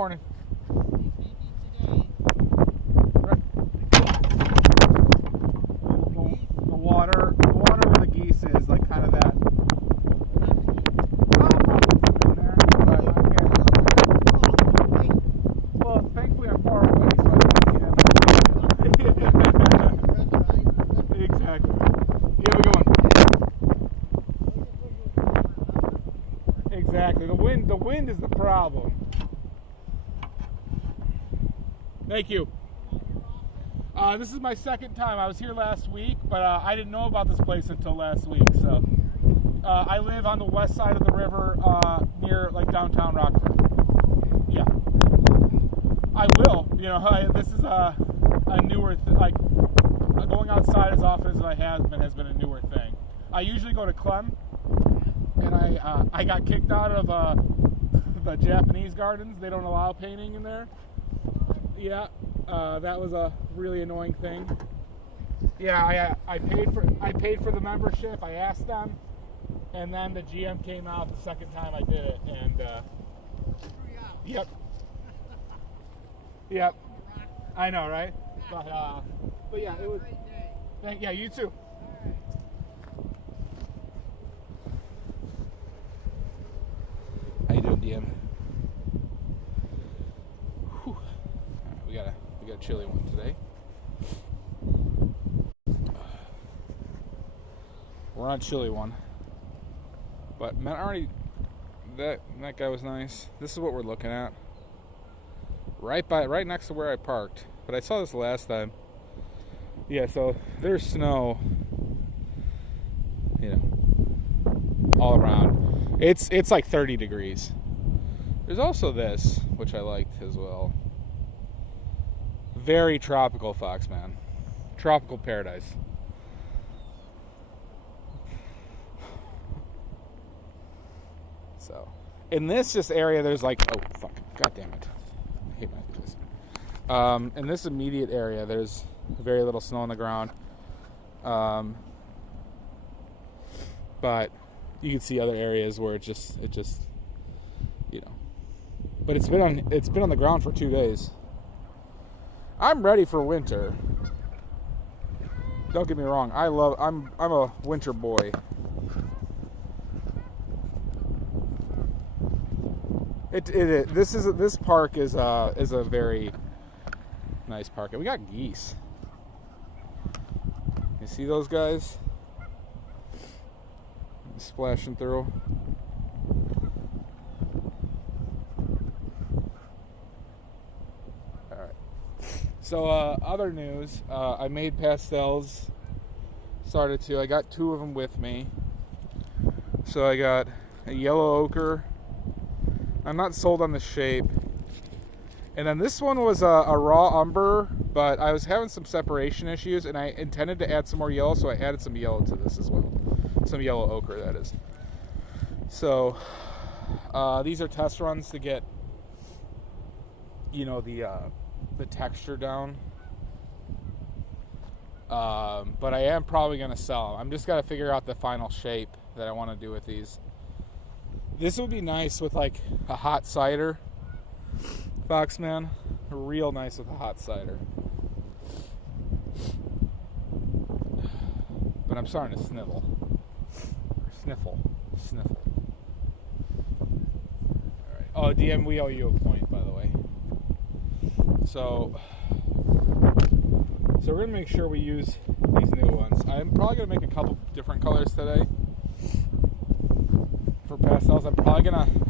morning. The water where the geese is, like kind of that. Well, thankfully I'm far away, so I don't see them. Exactly. You have a good one. Exactly. The wind is the problem. Thank you. This is my second time. I was here last week, but I didn't know about this place until last week. So I live on the west side of the river, near like downtown Rockford. Yeah, I will. You know, this is a newer like going outside as often as I has been a newer thing. I usually go to Plein, and I got kicked out of the Japanese gardens. They don't allow painting in there. Yeah. That was a really annoying thing. Yeah, I paid for the membership. I asked them, and then the GM came out the second time I did it, and yep, I know, right? But yeah, it was. Yeah, you too. How you doing, DM? Whew. We got a chilly one today. We're on a chilly one, but man, already that guy was nice. This is what we're looking at, right next to where I parked. But I saw this last time. Yeah, so there's snow, you know, all around. It's like 30 degrees. There's also this, which I liked as well. Very tropical fox, man. Tropical paradise. So, in this just area, there's like, oh, fuck. God damn it. I hate my this. In this immediate area, there's very little snow on the ground. But you can see other areas where it just, you know. But it's been on the ground for 2 days. I'm ready for winter. Don't get me wrong. I'm a winter boy. This park is a very nice park. And we got geese. You see those guys splashing through? So, other news, I made pastels, started to. I got 2 of them with me. So I got a yellow ochre. I'm not sold on the shape. And then this one was a raw umber, but I was having some separation issues, and I intended to add some more yellow, so I added some yellow to this as well. Some yellow ochre, that is. So, these are test runs to get, you know, the texture down, but I am probably going to sell them. I'm just got to figure out the final shape that I want to do with these. This would be nice with like a hot cider, Foxman. Real nice with a hot cider. But I'm starting to sniffle. All right. Oh, DM, we owe you a point, by the way. So we're going to make sure we use these new ones. I'm probably going to make a couple different colors today for pastels.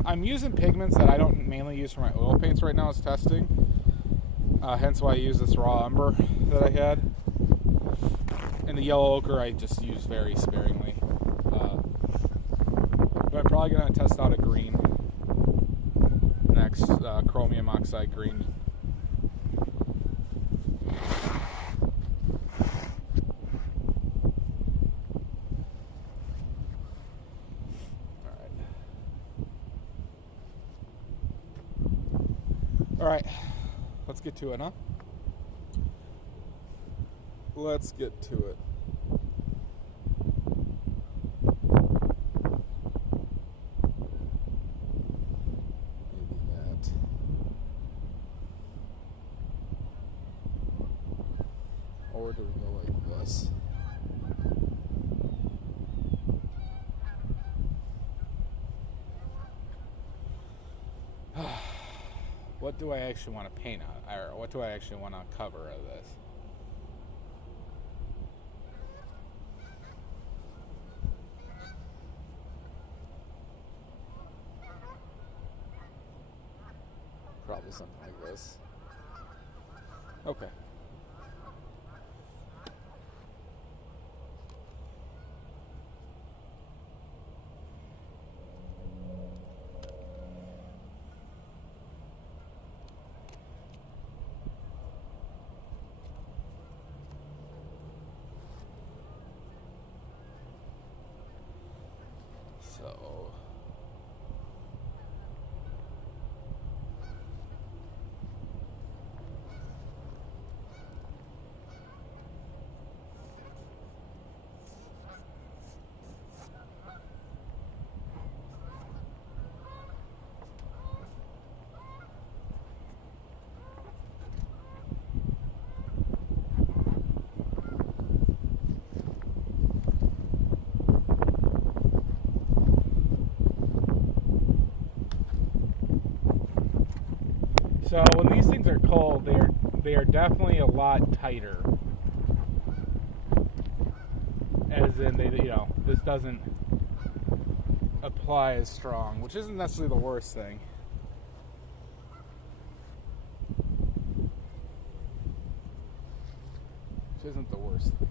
I'm using pigments that I don't mainly use for my oil paints right now as testing. Hence why I use this raw umber that I had. And the yellow ochre I just use very sparingly. But I'm probably going to test out a green next, chromium oxide green. All right, let's get to it, huh? Let's get to it. Maybe that. do I actually want to paint on? Or what do I actually want to cover of this? Probably something like this. Okay. So when these things are cold, they are definitely a lot tighter. As in, this doesn't apply as strong, which isn't necessarily the worst thing. Which isn't the worst thing.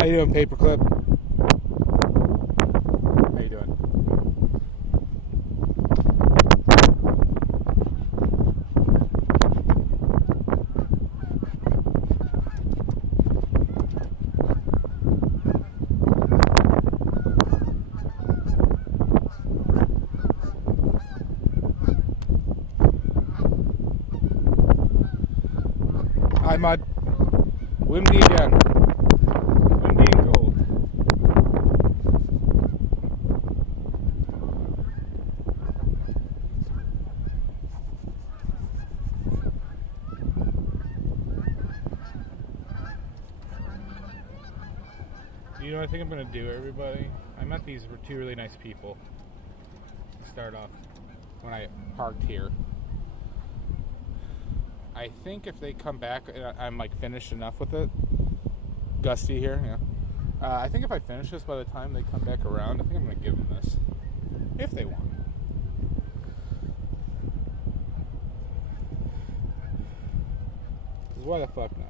How you doing, Paperclip? How you doing? Hi, Mud. Windy again. Windy and cold. You know what I think I'm going to do, everybody? I met these two really nice people to start off when I parked here. I think if they come back, I'm like finished enough with it. Gusty here, yeah. I think if I finish this by the time they come back around, I think I'm going to give them this. If they want. Because why the fuck not?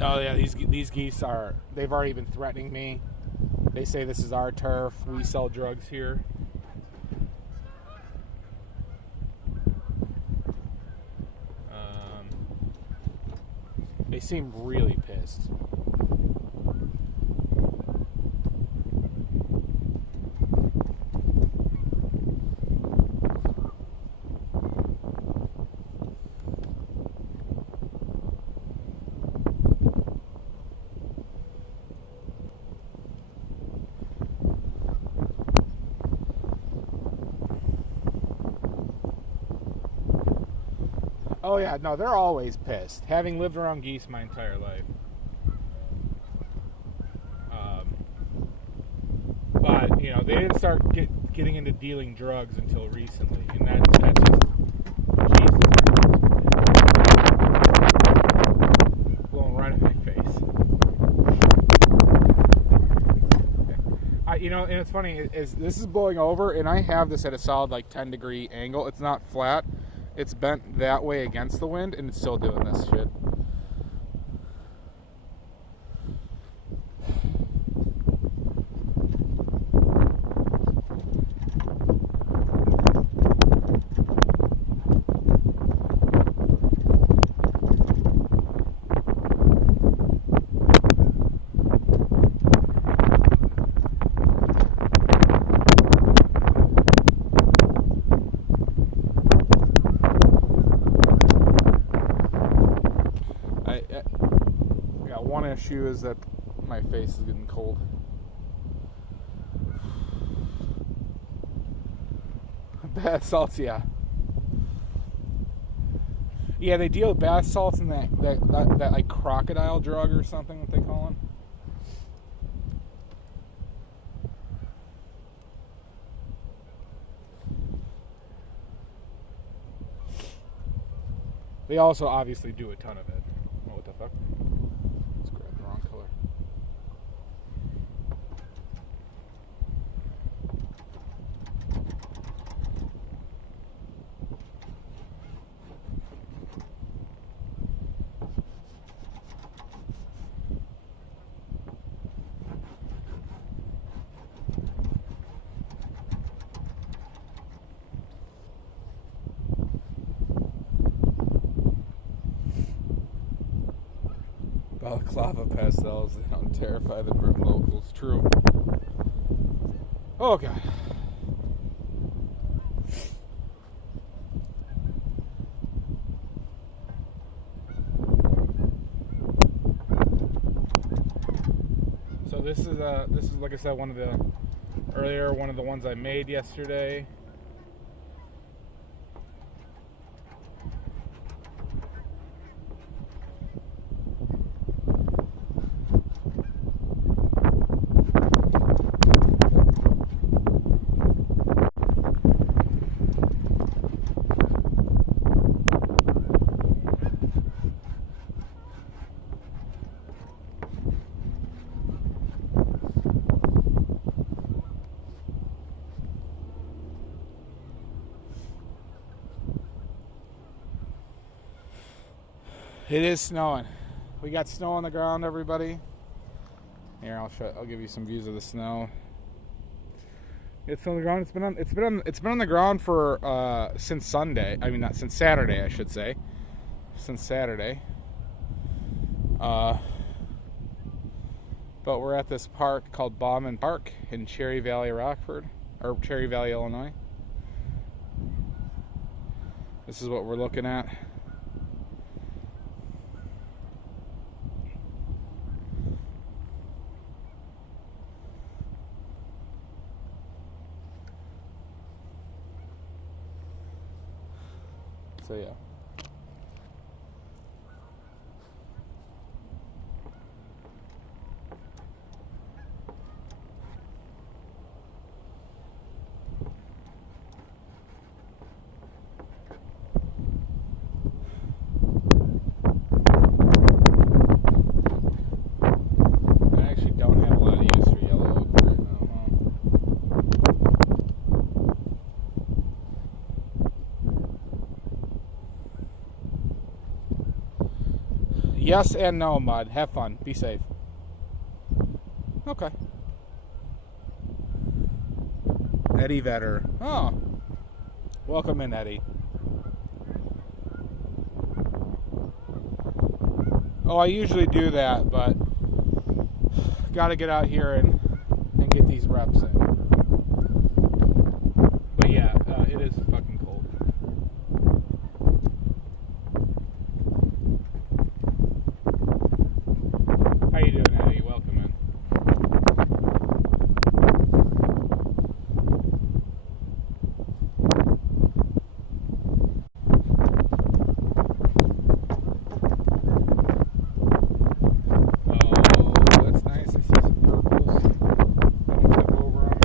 Oh yeah, these geese they've already been threatening me. They say this is our turf. We sell drugs here. They seem really pissed. Oh yeah, no, they're always pissed. Having lived around geese my entire life. But, they didn't start getting into dealing drugs until recently. And that's just, Jesus Christ. Blowing right in my face. know, and it's funny, is this is blowing over, and I have this at a solid like 10-degree angle. It's not flat. It's bent that way against the wind, and it's still doing this shit. One issue is that my face is getting cold. Bath salts, yeah. Yeah, they deal with bath salts and that like crocodile drug or something, what they call them. They also obviously do a ton of it. Oh, what the fuck? Let's grab the wrong color. Balaclava pastels, they don't terrify the Britain locals. True. Oh, God. So this is like I said, one of the ones I made yesterday. It is snowing. We got snow on the ground, everybody. Here, I'll give you some views of the snow. It's on the ground. It's been on the ground for since Sunday. I mean, not since Saturday, I should say. Since Saturday. But we're at this park called Bauman Park in Cherry Valley, Rockford, or Cherry Valley, Illinois. This is what we're looking at. So yeah. I actually don't have a lot of use for yellow oak right now. Yes and no, Mud. Have fun. Be safe. Okay. Eddie Vetter. Oh. Welcome in, Eddie. Oh, I usually do that, but gotta get out here and get these reps in. But yeah, it is fucking cold. How you doing, Eddie? Welcome in. Oh, that's nice. I see some purples. Let me flip over on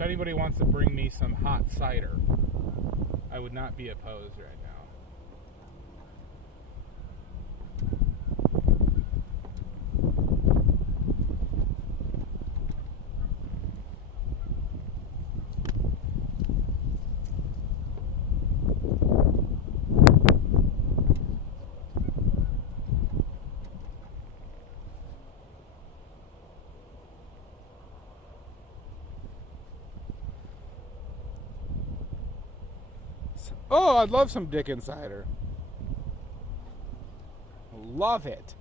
if anybody wants to bring me some hot cider, I would not be opposed right now. Oh, I'd love some Dickens cider. Love it.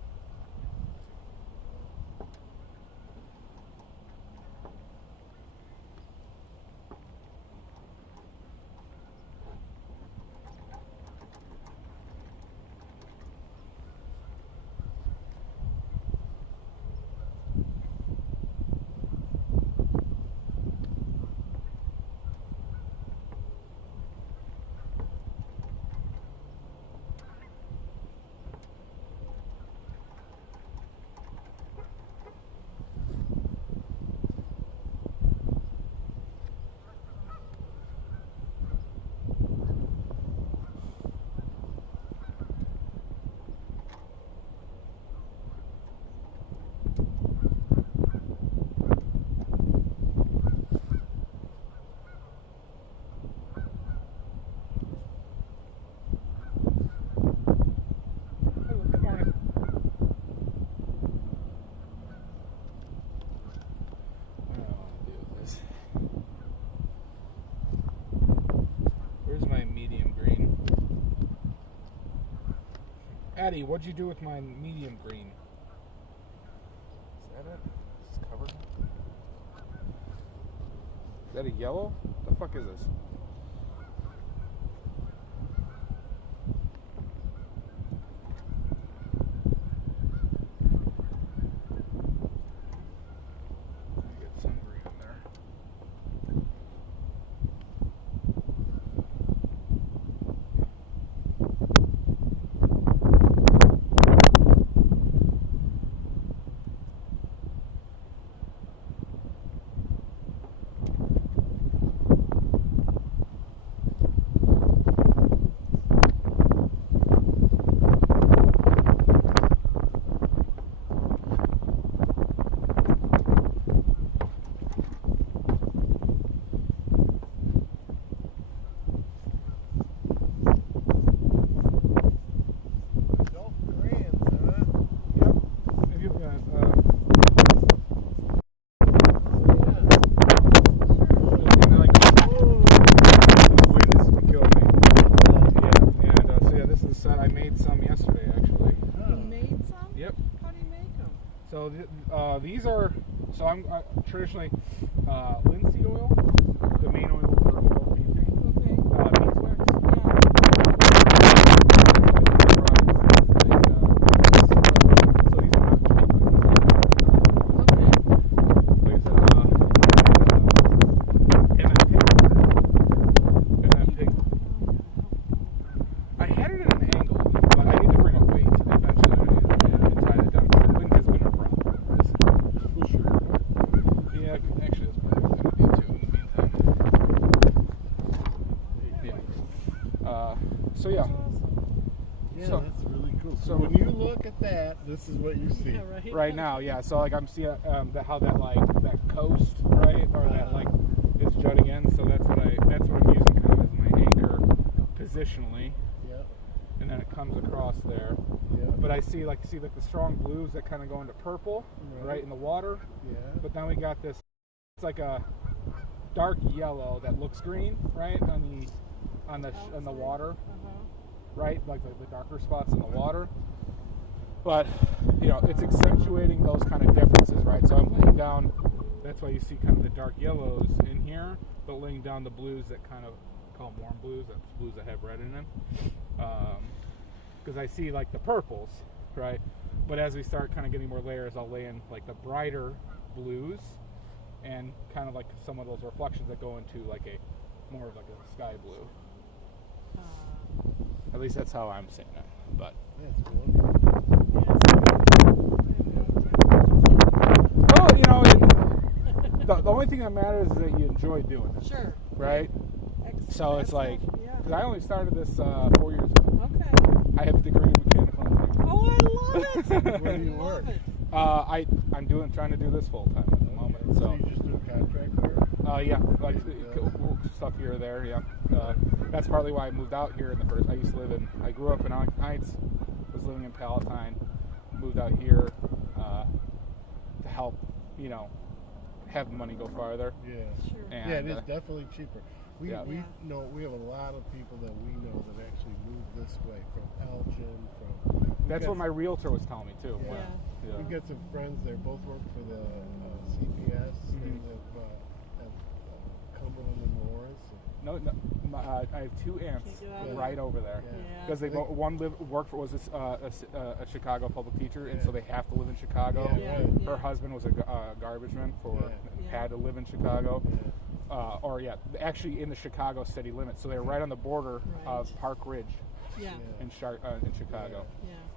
Addie, what'd you do with my medium green? Is that it? Is this covered? Is that a yellow? What the fuck is this? Get some green in there. So these are, so I'm traditionally linseed oil, the main oil for oil painting. Okay. Beeswax. So yeah. Yeah, so, that's really cool. So when you look at that, this is what you see. Yeah, right now, yeah. So like I'm seeing how that like that coast, right, or that like is jutting in. So that's what I'm using kind of as my anchor positionally. Yeah. And then it comes across there. Yeah. But I see like the strong blues that kind of go into purple, right in the water. Yeah. But then we got this. It's like a dark yellow that looks green, right, on the water. Right, like the darker spots in the water, but it's accentuating those kind of differences, right? So I'm laying down. That's why you see kind of the dark yellows in here, but laying down the blues that kind of call them warm blues. That's blues that have red in them, because I see like the purples, right? But as we start kind of getting more layers, I'll lay in like the brighter blues, and kind of like some of those reflections that go into like a more of like a sky blue. At least that's how I'm seeing it. But only thing that matters is that you enjoy doing it. Sure. Right? So it's like, because I only started this 4 years ago. Okay. I have a degree in mechanical engineering. Oh, I love it. Where do you work? I'm trying to do this full time at the moment. So you just do contract work? Yeah, like stuff here or there. Yeah, that's partly why I moved out here in the first. I grew up in Arlington Heights, was living in Palatine, moved out here to help, have money go farther. Yeah, Sure. And it is definitely cheaper. We have a lot of people that we know that actually move this way from Elgin. That's what my realtor was telling me too. Yeah. We've got some friends there. Both work for the CPS and have Cumberland and Lawrence. I have two aunts right over there because one was a Chicago public teacher, and so they have to live in Chicago. Her husband was a garbage man had to live in Chicago. Actually in the Chicago city limits. So they're right on the border of Park Ridge in Chicago.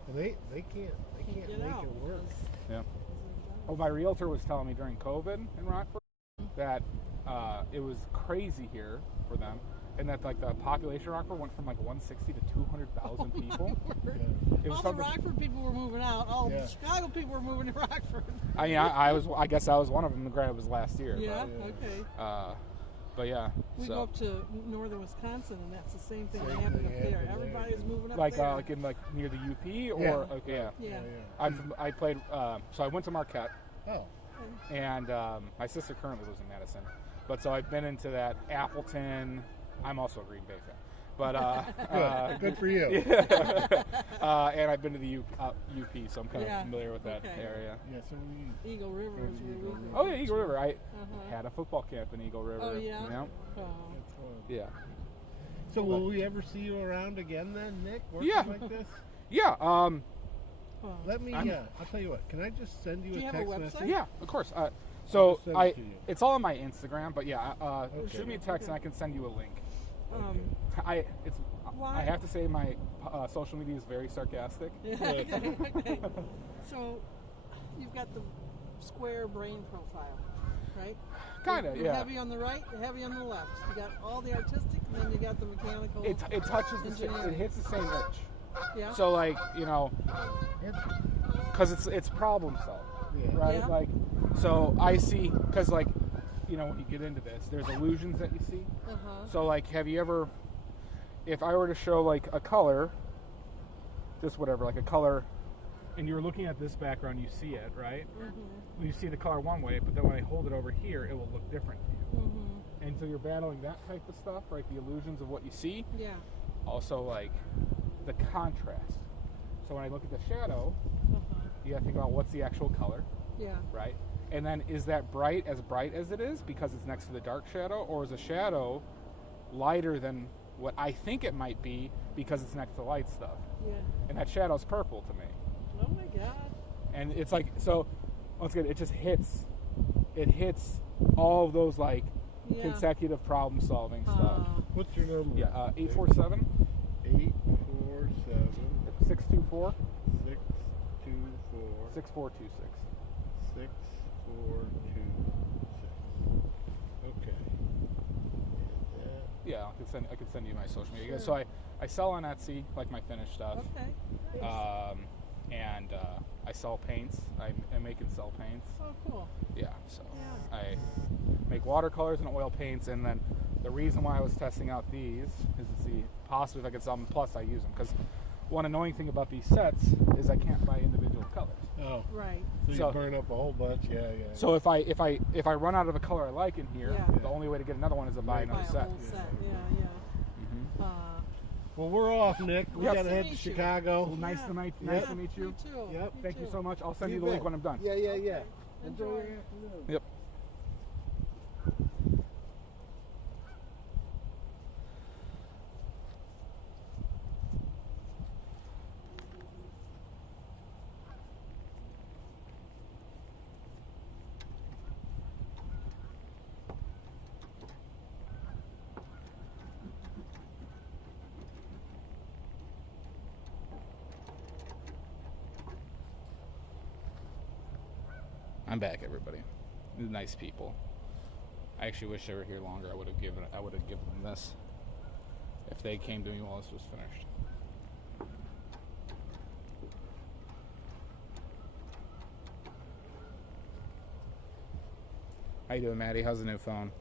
And they can't make it work. Yeah. Well, my realtor was telling me during COVID in Rockford that it was crazy here for them, and that like the population of Rockford went from like 160 to 200,000 people. All the Rockford people were moving out. All the Chicago people were moving to Rockford. I guess I was one of them. Granted, it was last year. Yeah. But, Okay. But yeah. We go up to northern Wisconsin, and that's the same thing that happened up there. Everybody's moving up there. Like in near the UP or I played. So I went to Marquette. Oh. And my sister currently lives in Madison, but so I've been into that. Appleton. I'm also a Green Bay fan, but good for you. And I've been to the UP, so I'm kind of familiar with that area. Yeah, so Eagle River is where we go. Oh yeah, Eagle River. I had a football camp in Eagle River. Oh yeah. Yeah. That's fun. Yeah. So will we ever see you around again then, Nick? Working like this? Yeah. Let me. I'll tell you what. Can I just send you a text message? Yeah, of course. It's all on my Instagram, but shoot me a text and I can send you a link. I have to say my social media is very sarcastic. Okay. So you've got the square brain profile, right? Kind of, You're heavy on the right, heavy on the left. You got all the artistic, and then you got the mechanical. It touches it hits the same itch. Yeah. So because it's problem solving, right? Yeah. Like, so I see because when you get into this, there's illusions that you see. So have you ever, if I were to show like a color, just whatever, like a color, and you're looking at this background, you see it, right? You see the color one way, but then when I hold it over here, it will look different to you. And so you're battling that type of stuff, right? The illusions of what you see. Yeah. Also, like the contrast. So when I look at the shadow, you gotta think about what's the actual color. Yeah. Right? And then is that bright as it is because it's next to the dark shadow, or is a shadow lighter than what I think it might be because it's next to light stuff? Yeah. And that shadow's purple to me. Oh my God. And it's like, so once again, it just hits all of those consecutive problem solving stuff. What's your number? Yeah, 847 847 624 624 6426. 6426. Okay. Yeah, I could send you my social media. So I sell on Etsy, like my finished stuff. Okay. And I sell paints. I make and sell paints. Oh, cool. Yeah, so I make watercolors and oil paints, and then the reason why I was testing out these is to see possibly if I could sell them, plus I use them, because one annoying thing about these sets is I can't buy individual colors. Oh. Right. So you burn up a whole bunch, So if I run out of a color I like in here, the only way to get another one is to buy another set. Well, we're off, Nick. We gotta head to Chicago. Well, nice to meet you. You too. Yep. Thank you so much. I'll send you the link when I'm done. Yeah. Okay. Enjoy your afternoon. Yep. I'm back, everybody. Nice people. I actually wish they were here longer. I would have given them this if they came to me while this was finished. How you doing, Maddie? How's the new phone?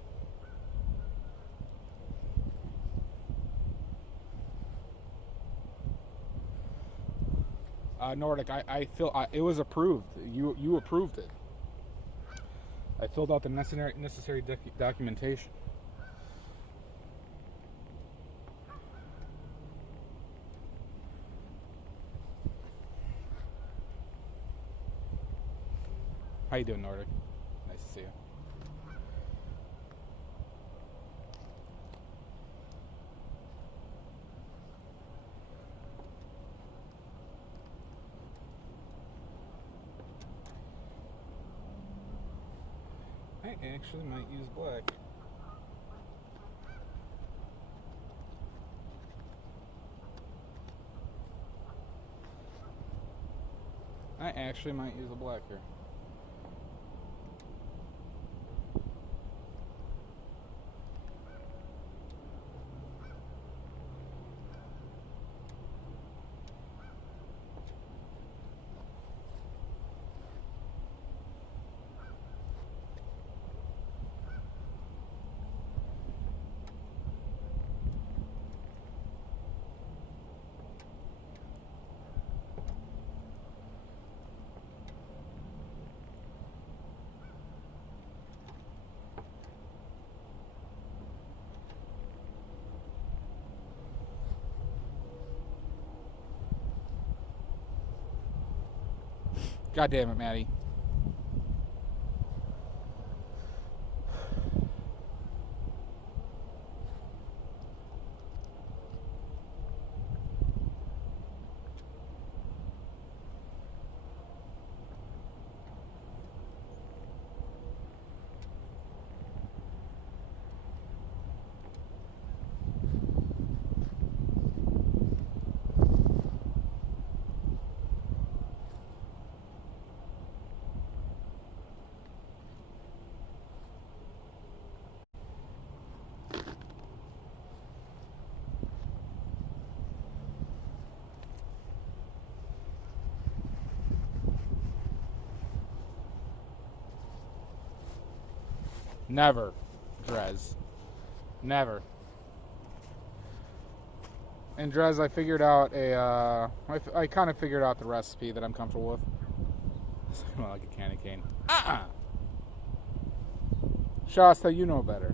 Nordic, I feel it was approved. You approved it. I filled out the necessary documentation. How you doing, Nordic? Nice to see you. I actually might use black. I actually might use a black here. God damn it, Maddie. Never, Drez. Never. And Drez, I figured out I kind of figured out the recipe that I'm comfortable with. Well, like a candy cane. Shasta, you know better.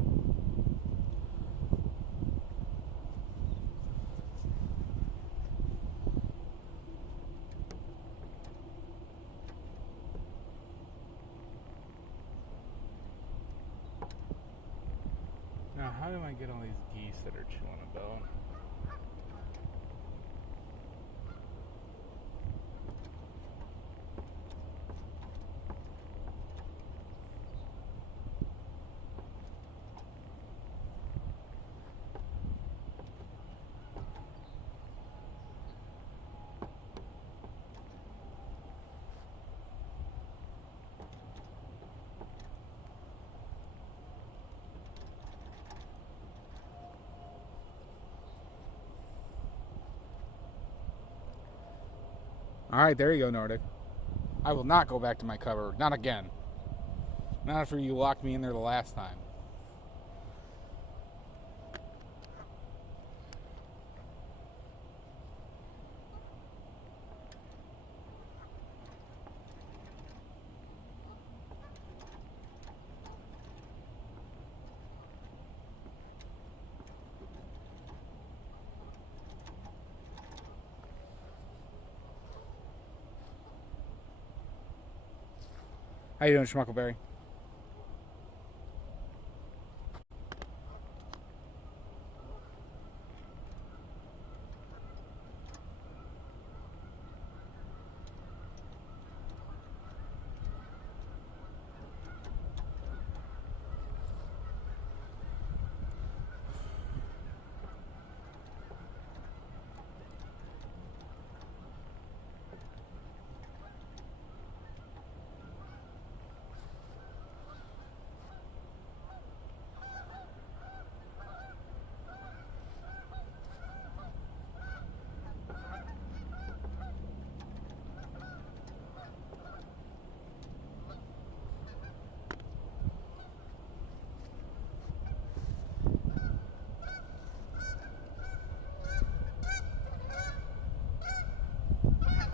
Now, how do I get all these geese that are chilling about? Alright, there you go, Nordic. I will not go back to my cover. Not again. Not after you locked me in there the last time. How you doing, Schmuckleberry?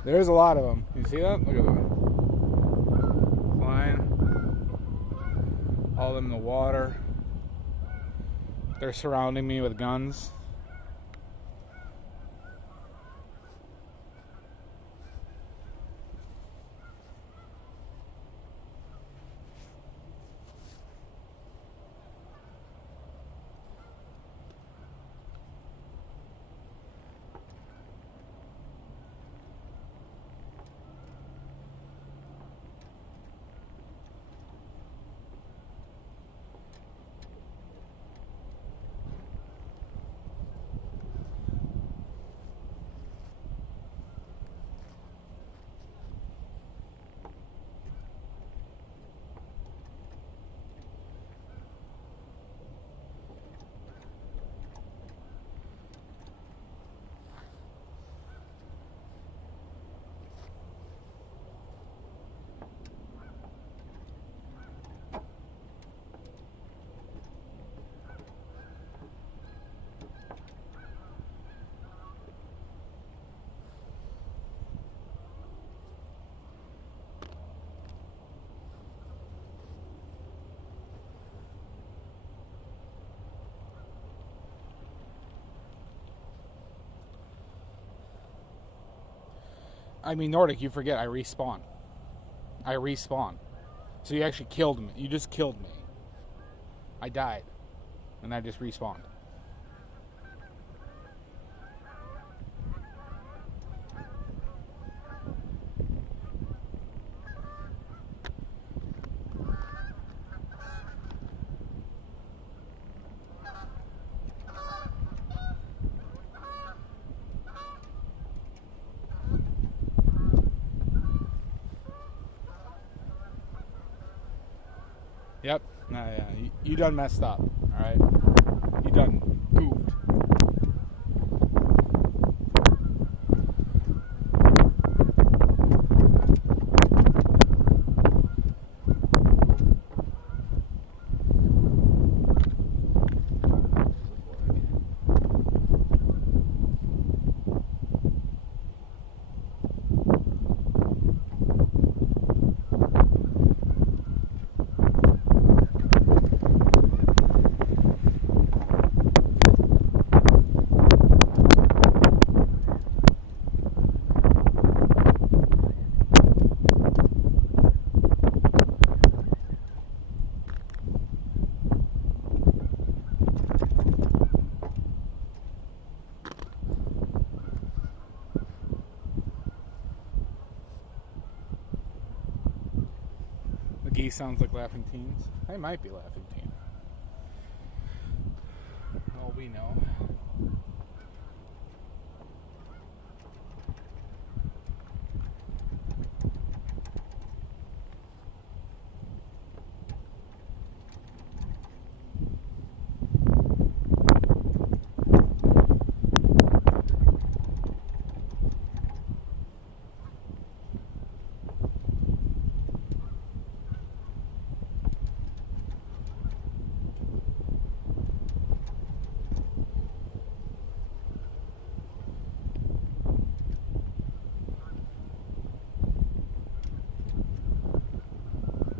There's a lot of them. You see that? Look at that. Flying. All of them in the water. They're surrounding me with guns. I mean, Nordic, you forget I respawn. I respawn. So you actually killed me. You just killed me. I died. And I just respawned. Yep. Nah, yeah. You done messed up. Alright? You done goofed. Geese sounds like laughing teens. They might be laughing teens. All we know.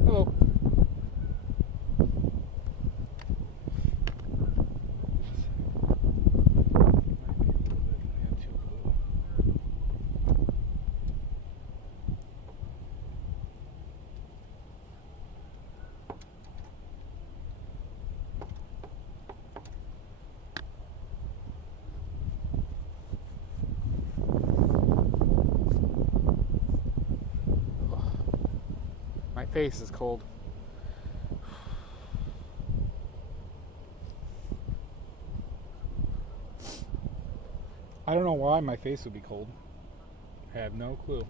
Hello. My face is cold. I don't know why my face would be cold. I have no clue.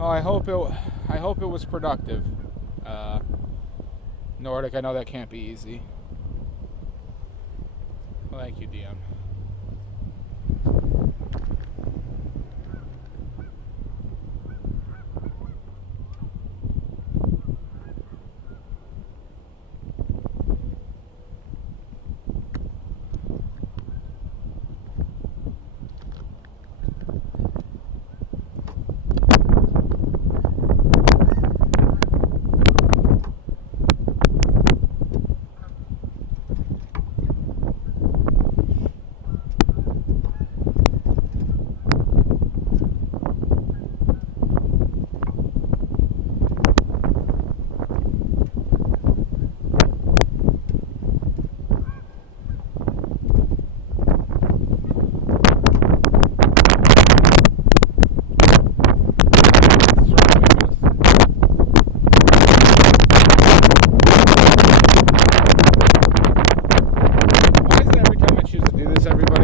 Oh, I hope it was productive. Nordic, I know that can't be easy. Well, thank you, Dion.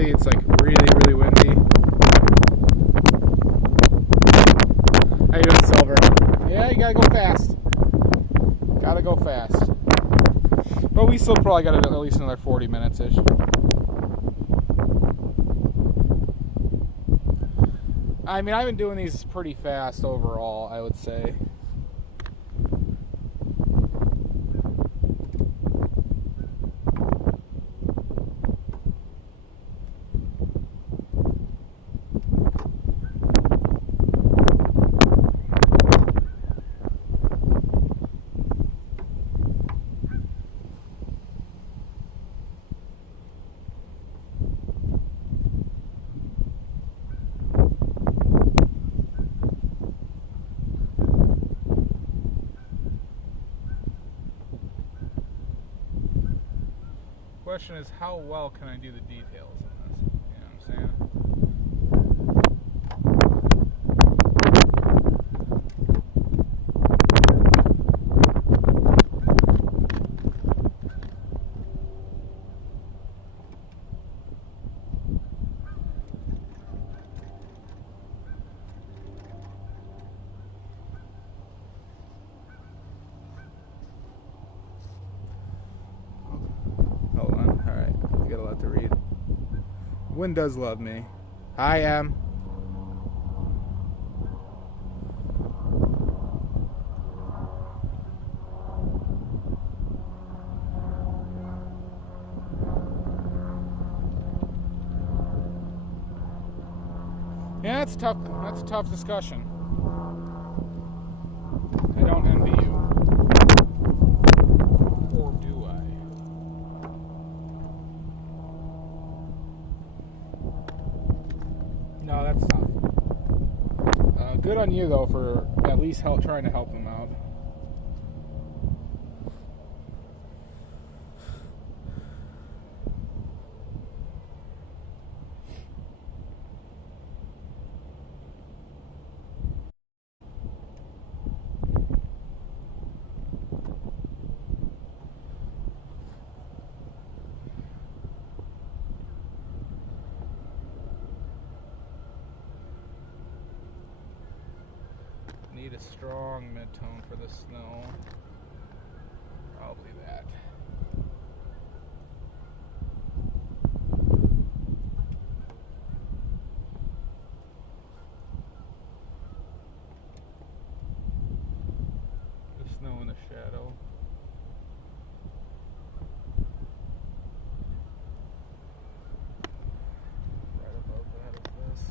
It's like really, really windy. How you doing, Silver? Yeah, you gotta go fast. Gotta go fast. But we still probably got at least another 40 minutes-ish. I mean, I've been doing these pretty fast overall, I would say. Question is, how well can I do the details in this? You know what I'm saying? To read. Wind does love me. I am. Yeah, that's tough. That's a tough discussion. I don't envy you. Or do I? No, that's tough. Good on you, though, for at least trying to help them out. Need a strong mid-tone for the snow. Probably that. The snow in the shadow. Right above that is this.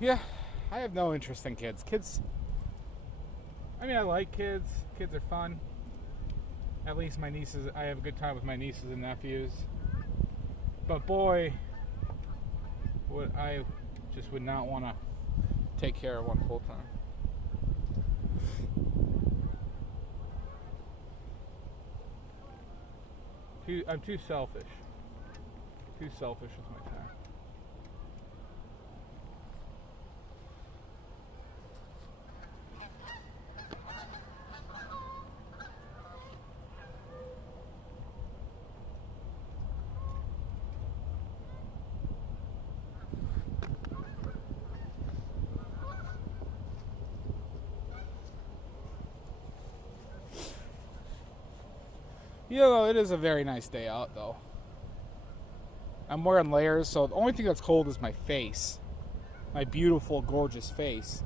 Yeah, I have no interest in kids. I mean, I like kids. Kids are fun. At least my nieces, I have a good time with my nieces and nephews. But boy, I just would not want to take care of one full time. I'm too selfish. Too selfish with my time. You know, it is a very nice day out, though. I'm wearing layers, so the only thing that's cold is my face. My beautiful, gorgeous face.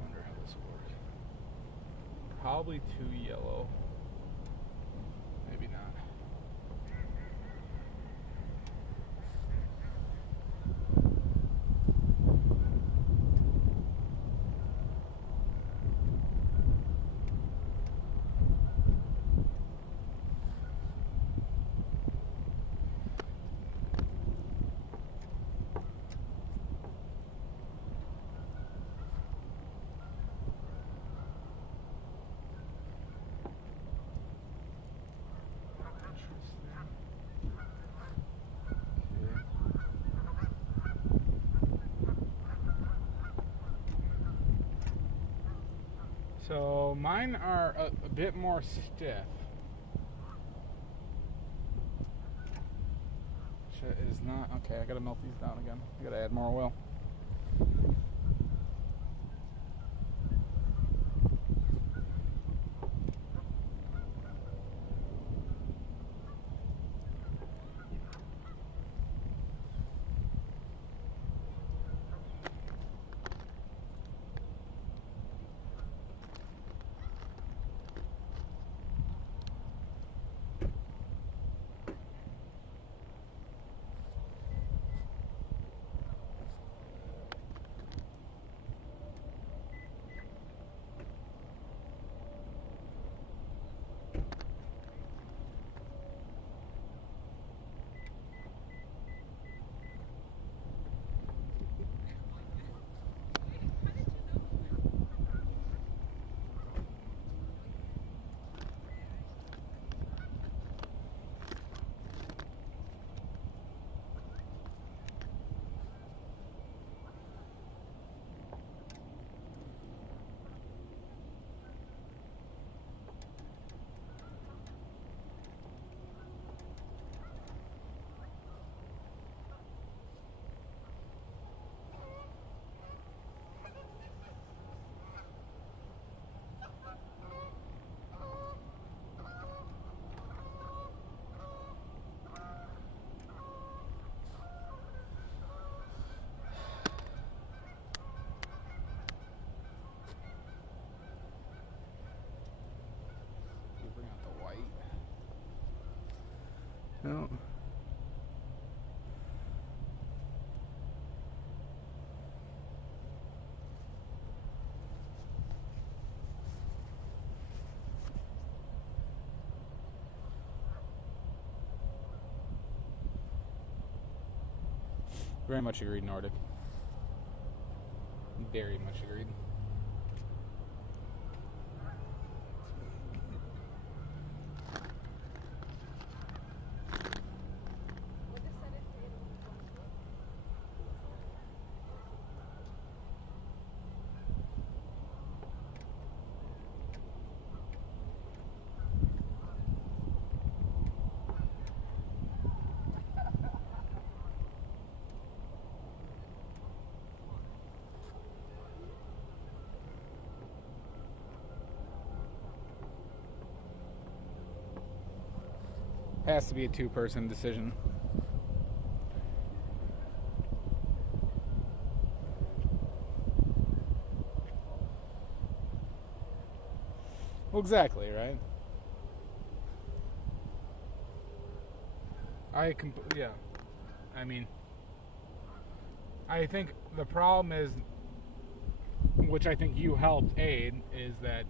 Wonder how this works. Probably too yellow. Maybe not. So mine are a bit more stiff. Shit is not okay. I gotta melt these down again. I gotta add more oil. No. Very much agreed, Nordic. Very much agreed. Has to be a two-person decision. Well, exactly, right? Yeah. I mean, I think the problem is, which I think you helped aid, is that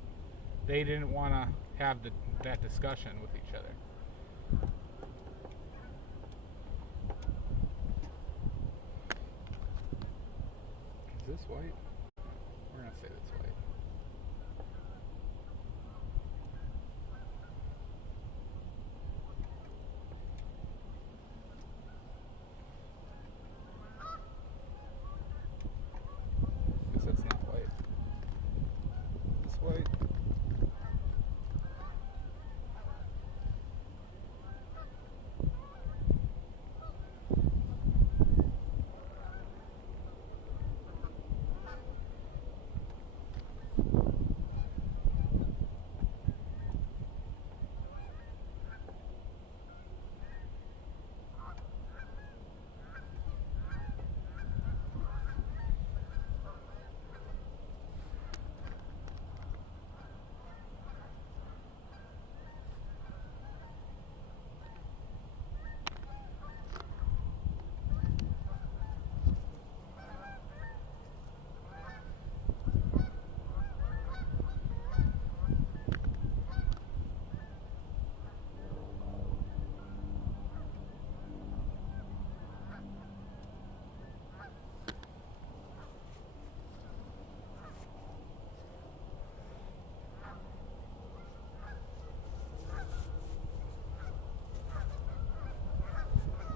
they didn't want to have that discussion with each other. Is this white? We're gonna say that's white. Guess that's not white. Is this white?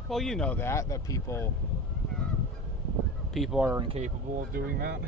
Well, you know that people are incapable of doing that.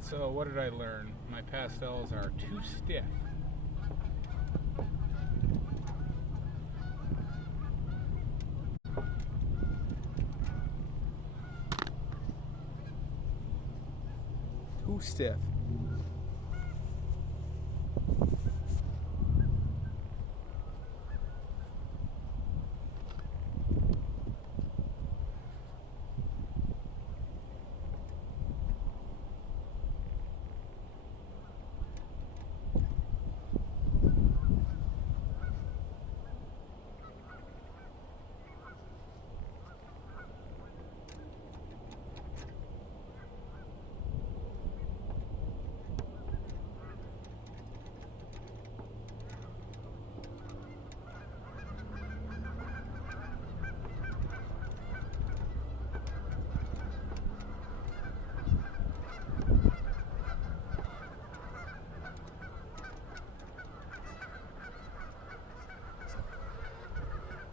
So what did I learn? My pastels are too stiff. Too stiff.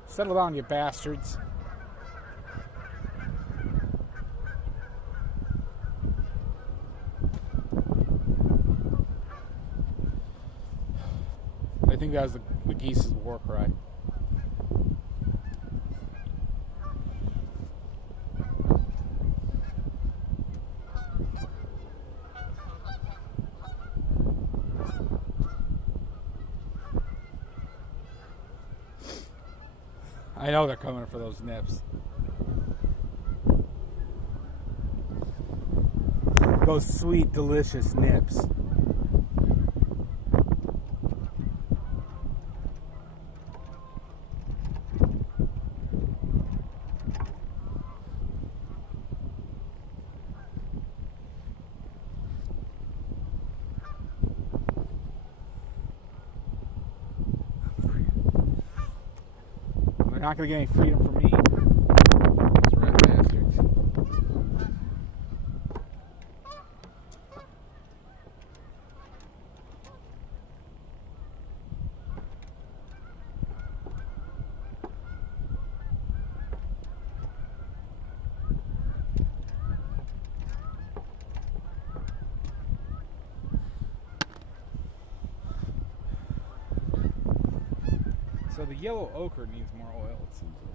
Settle down, you bastards. I think that was the geese's war cry. I know they're coming for those nips. Those sweet, delicious nips. They're not going to get any freedom from me. Those rat bastards. So the yellow ochre needs more oil, it seems like.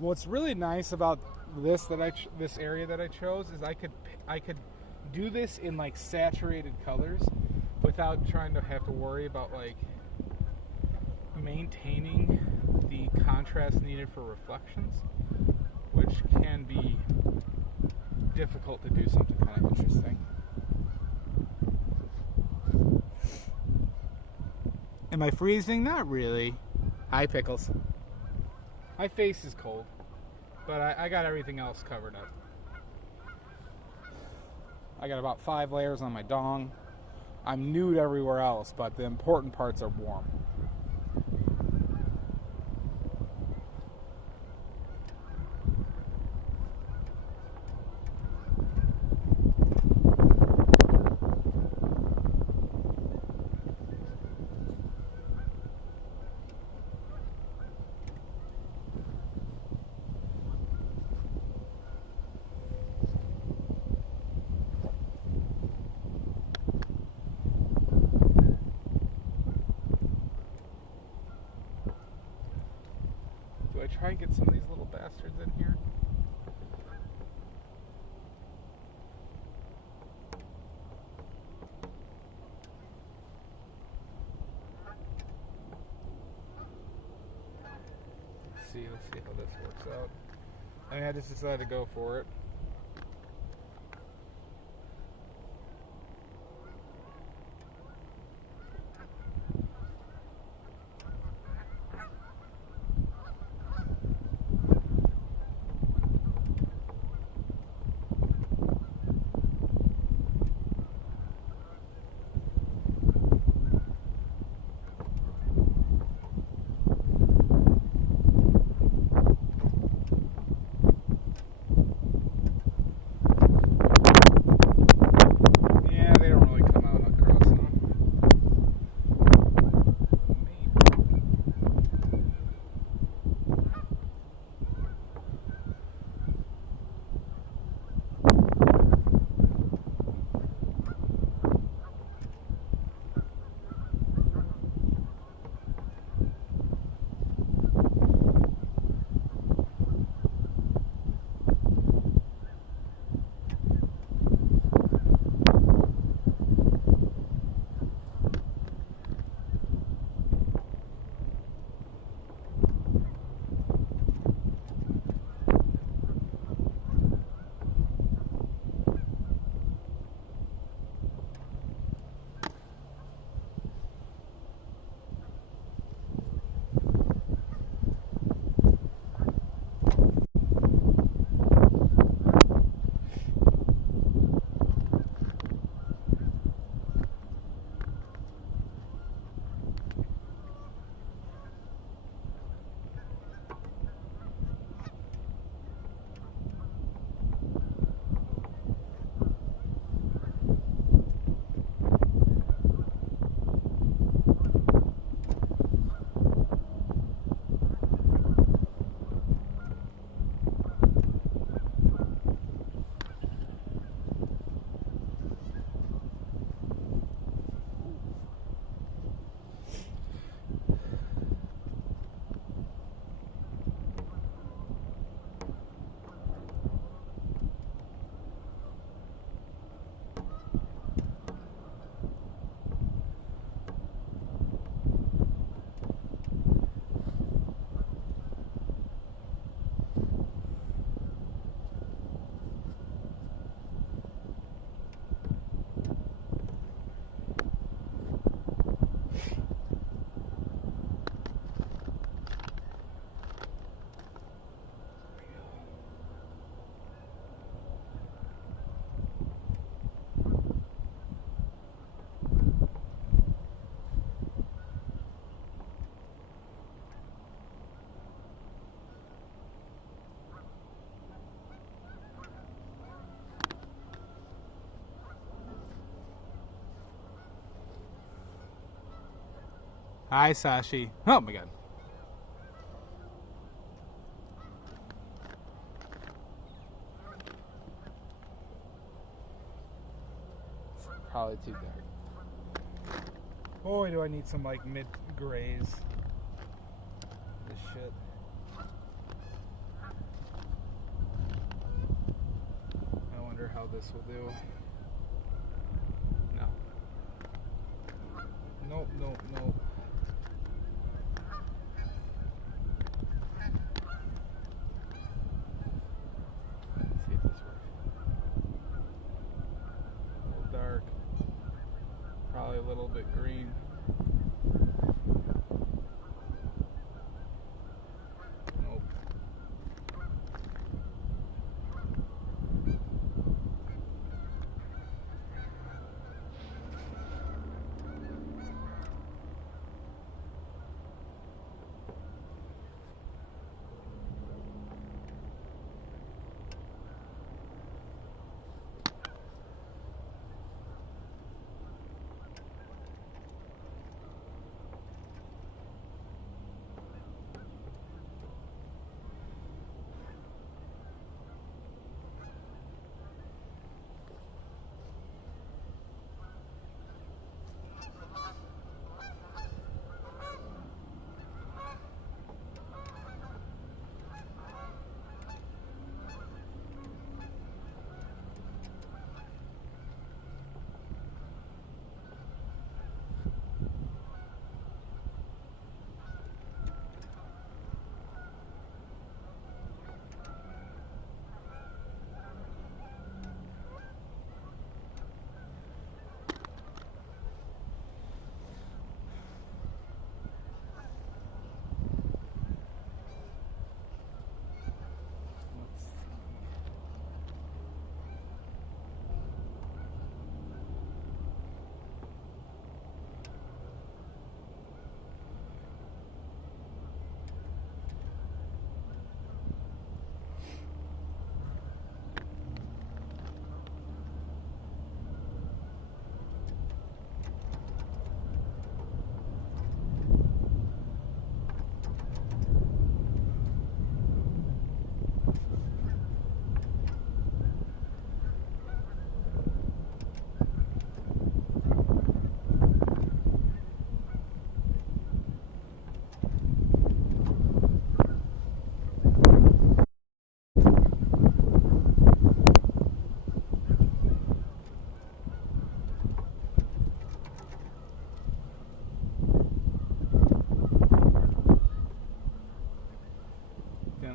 What's really nice about this area that I chose is I could do this in like saturated colors without trying to have to worry about like maintaining the contrast needed for reflections, which can be difficult to do something kind of interesting. Am I freezing? Not really. Hi, Pickles. My face is cold, but I got everything else covered up. I got about 5 layers on my dong. I'm nude everywhere else, but the important parts are warm. Do I try and get some of these little bastards in here? Let's see how this works out. I mean, I just decided to go for it. Hi, Sashi. Oh my god. It's probably too dark. Boy, do I need some like mid grays. This shit. how this will do. No. Nope, nope, nope. Let's see if this works. A little dark. Probably a little bit green. Nope.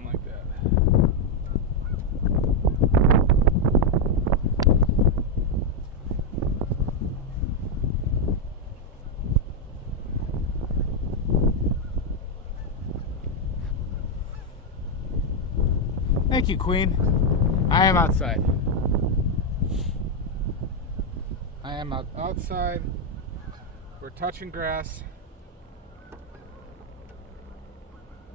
Like that. Thank you, Queen. I am outside. I am outside. We're touching grass.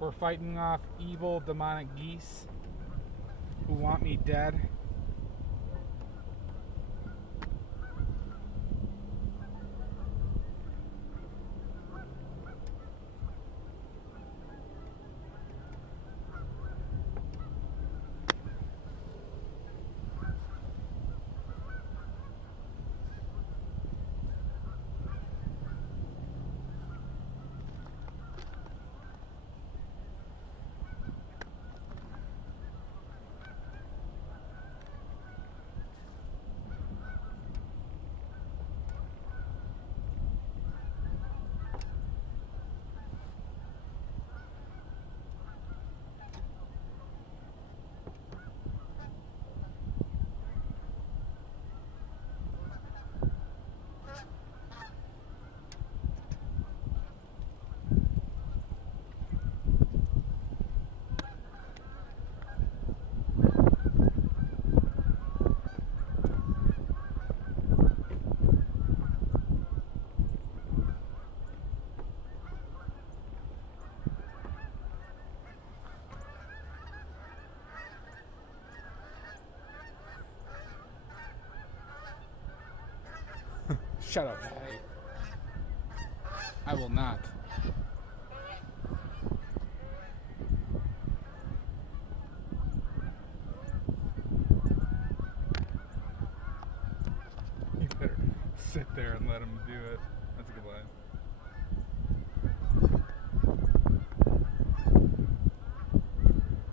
We're fighting off evil demonic geese who want me dead. Shut up. I will not. You better sit there and let him do it. That's a good line.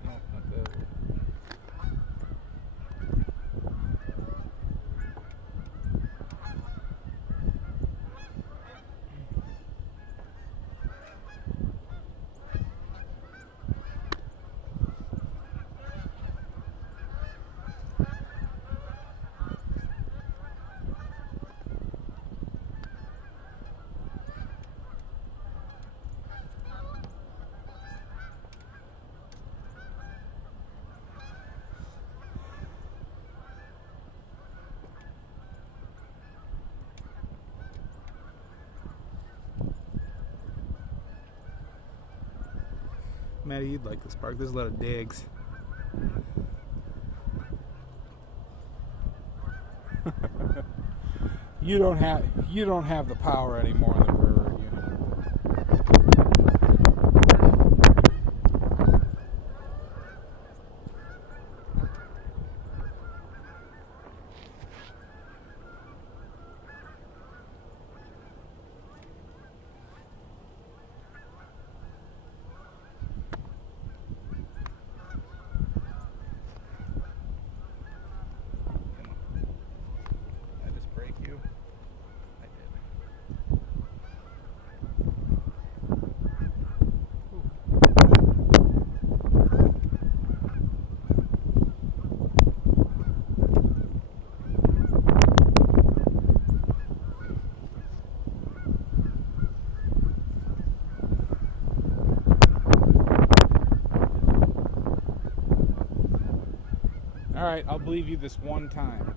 No, not that. Maddie, you'd like this park. There's a lot of digs. You don't have the power anymore in the brewery, you know. Did I just break you? I did. Alright, I'll believe you this one time.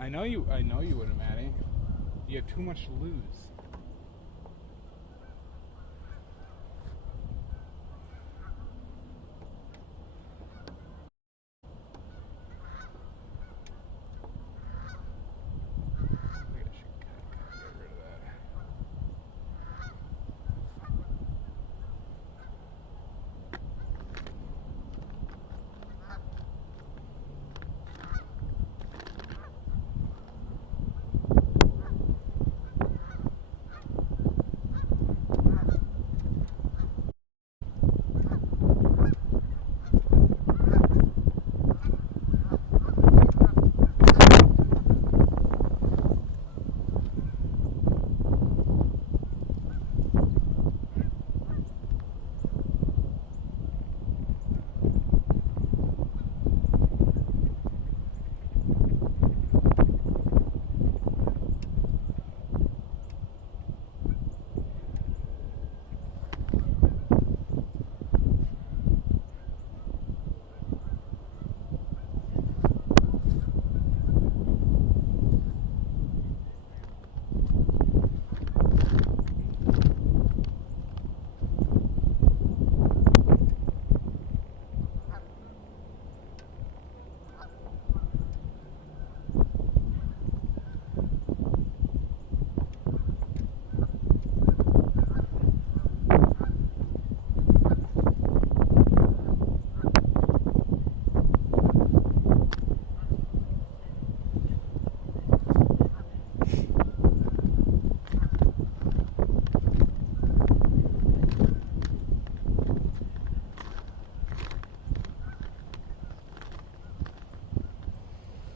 I know you wouldn't, Maddie. You have too much to lose. Maybe I should kinda get rid of that.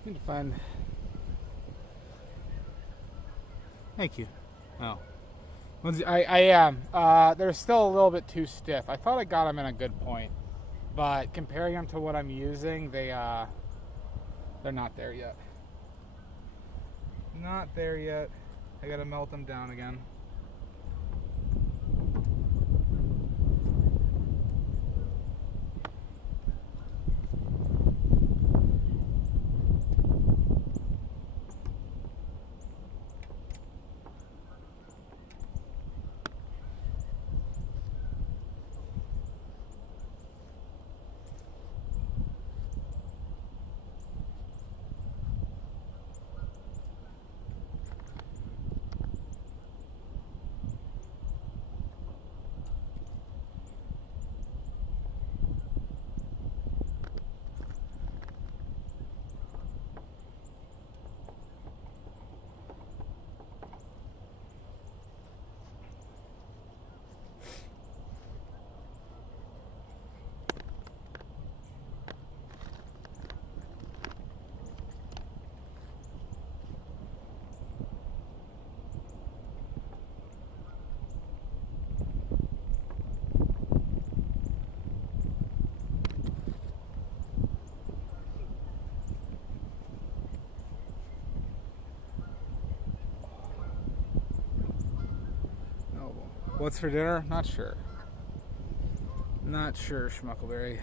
Need to find. Thank you. Oh, I am. They're still a little bit too stiff. I thought I got them in a good point, but comparing them to what I'm using, they're not there yet. not there yet. I gotta melt them down again. What's for dinner? Not sure. Not sure, Schmuckleberry.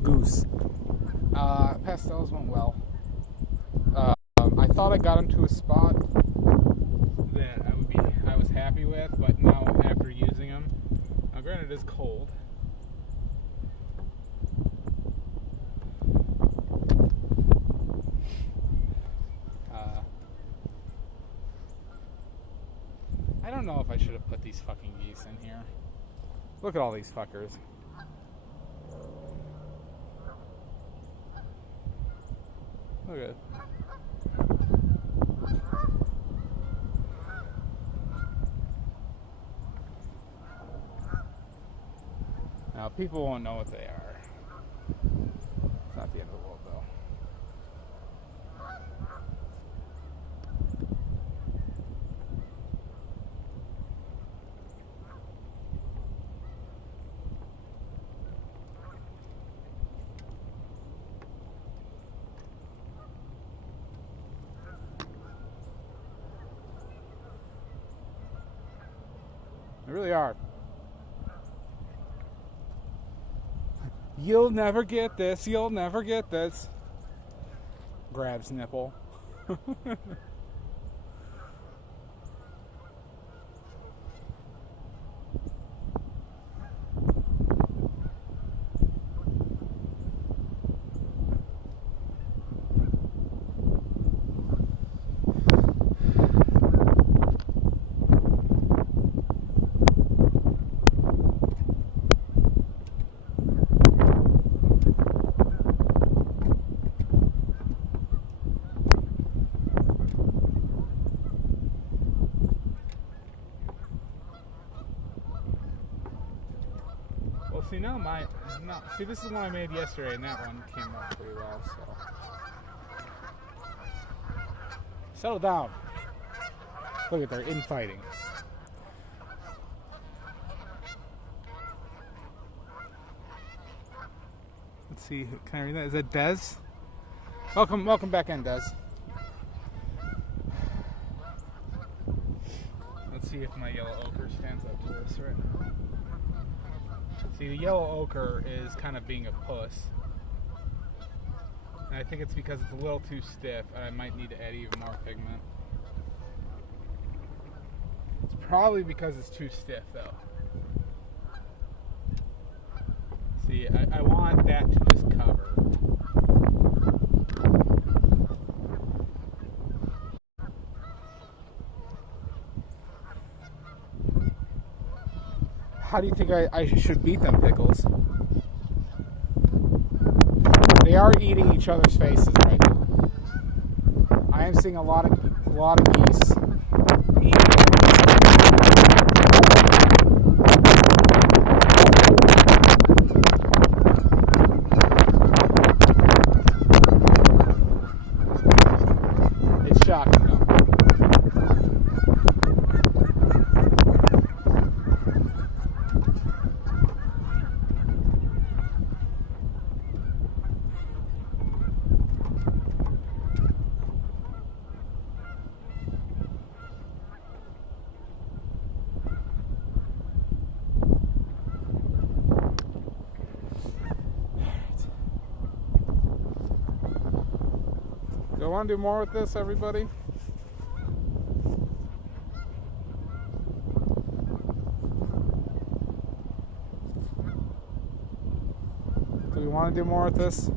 Goose. Pastels went well. I thought I got him to a spot that I was happy with, but now after using him, now granted it is cold. I don't know if I should have put these fucking geese in here. Look at all these fuckers. Look at it. Now, people won't know what they are. It's not the end of the world, though. They really are. You'll never get this. You'll never get this. Grabs nipple. See, see, this is one I made yesterday, and that one came out pretty well, so. Settle down. Look at, they're infighting. Let's see, can I read that? Is that Dez? Welcome back in, Dez. Let's see if my yellow ochre stands up to this right now. See, the yellow ochre is kind of being a puss. And I think it's because it's a little too stiff, and I might need to add even more pigment. It's probably because it's too stiff, though. See, I want that to just cover. How do you think I should beat them, Pickles? They are eating each other's faces right now. I am seeing a lot of geese eating. It's shocking, though. I want to do more with this, everybody? Do we want to do more with this?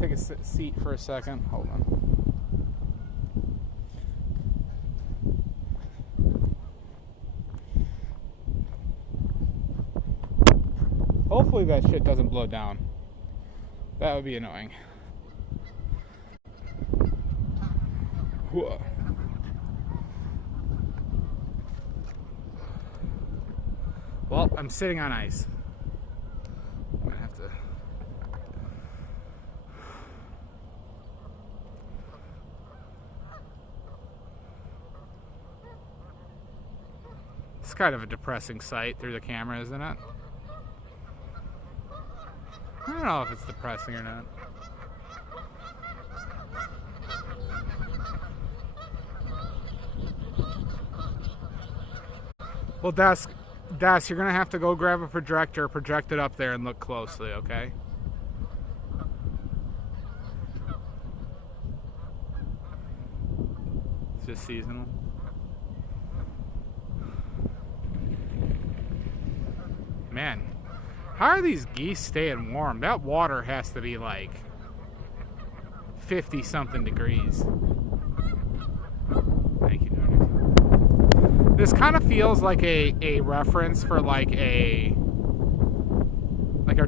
Take a seat for a second. Hold on. Hopefully that shit doesn't blow down. That would be annoying. Whoa. Well, I'm sitting on ice. I'm gonna have to. It's kind of a depressing sight through the camera, isn't it? I don't know if it's depressing or not. Well, Des, you're going to have to go grab a projector, project it up there, and look closely, okay? It's just seasonal. Man, how are these geese staying warm? That water has to be like 50-something degrees. Thank you, Nordic. This kind of feels like a reference for like a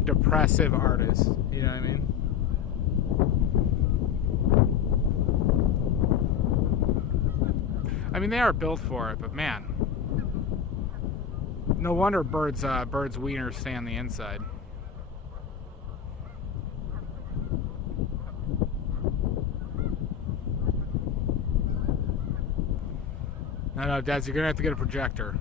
depressive artist. You know what I mean? I mean, they are built for it, but man. No wonder birds' wieners stay on the inside. No, Dad, you're gonna have to get a projector.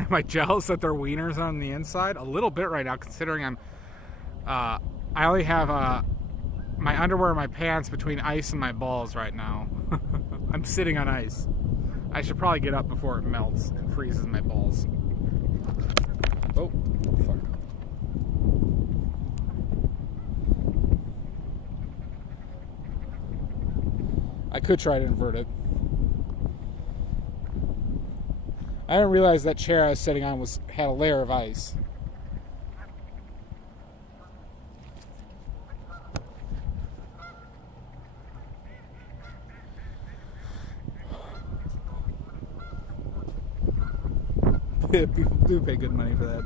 Am I jealous that their wieners are on the inside? A little bit right now, considering I only have my underwear and my pants between ice and my balls right now. I'm sitting on ice. I should probably get up before it melts and freezes my balls. Oh, fuck. I could try to invert it. I didn't realize that chair I was sitting on had a layer of ice. People do pay good money for that.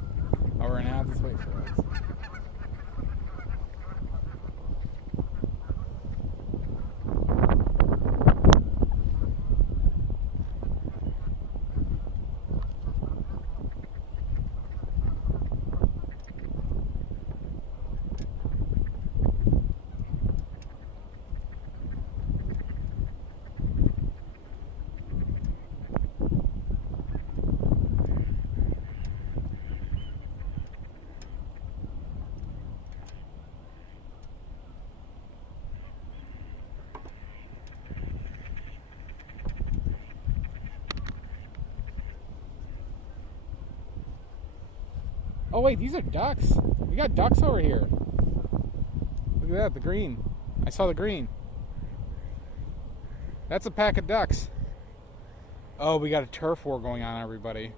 Hour and a half, let's wait for us. Oh wait, these are ducks. We got ducks over here. Look at that, the green. I saw the green. That's a pack of ducks. Oh, we got a turf war going on, everybody.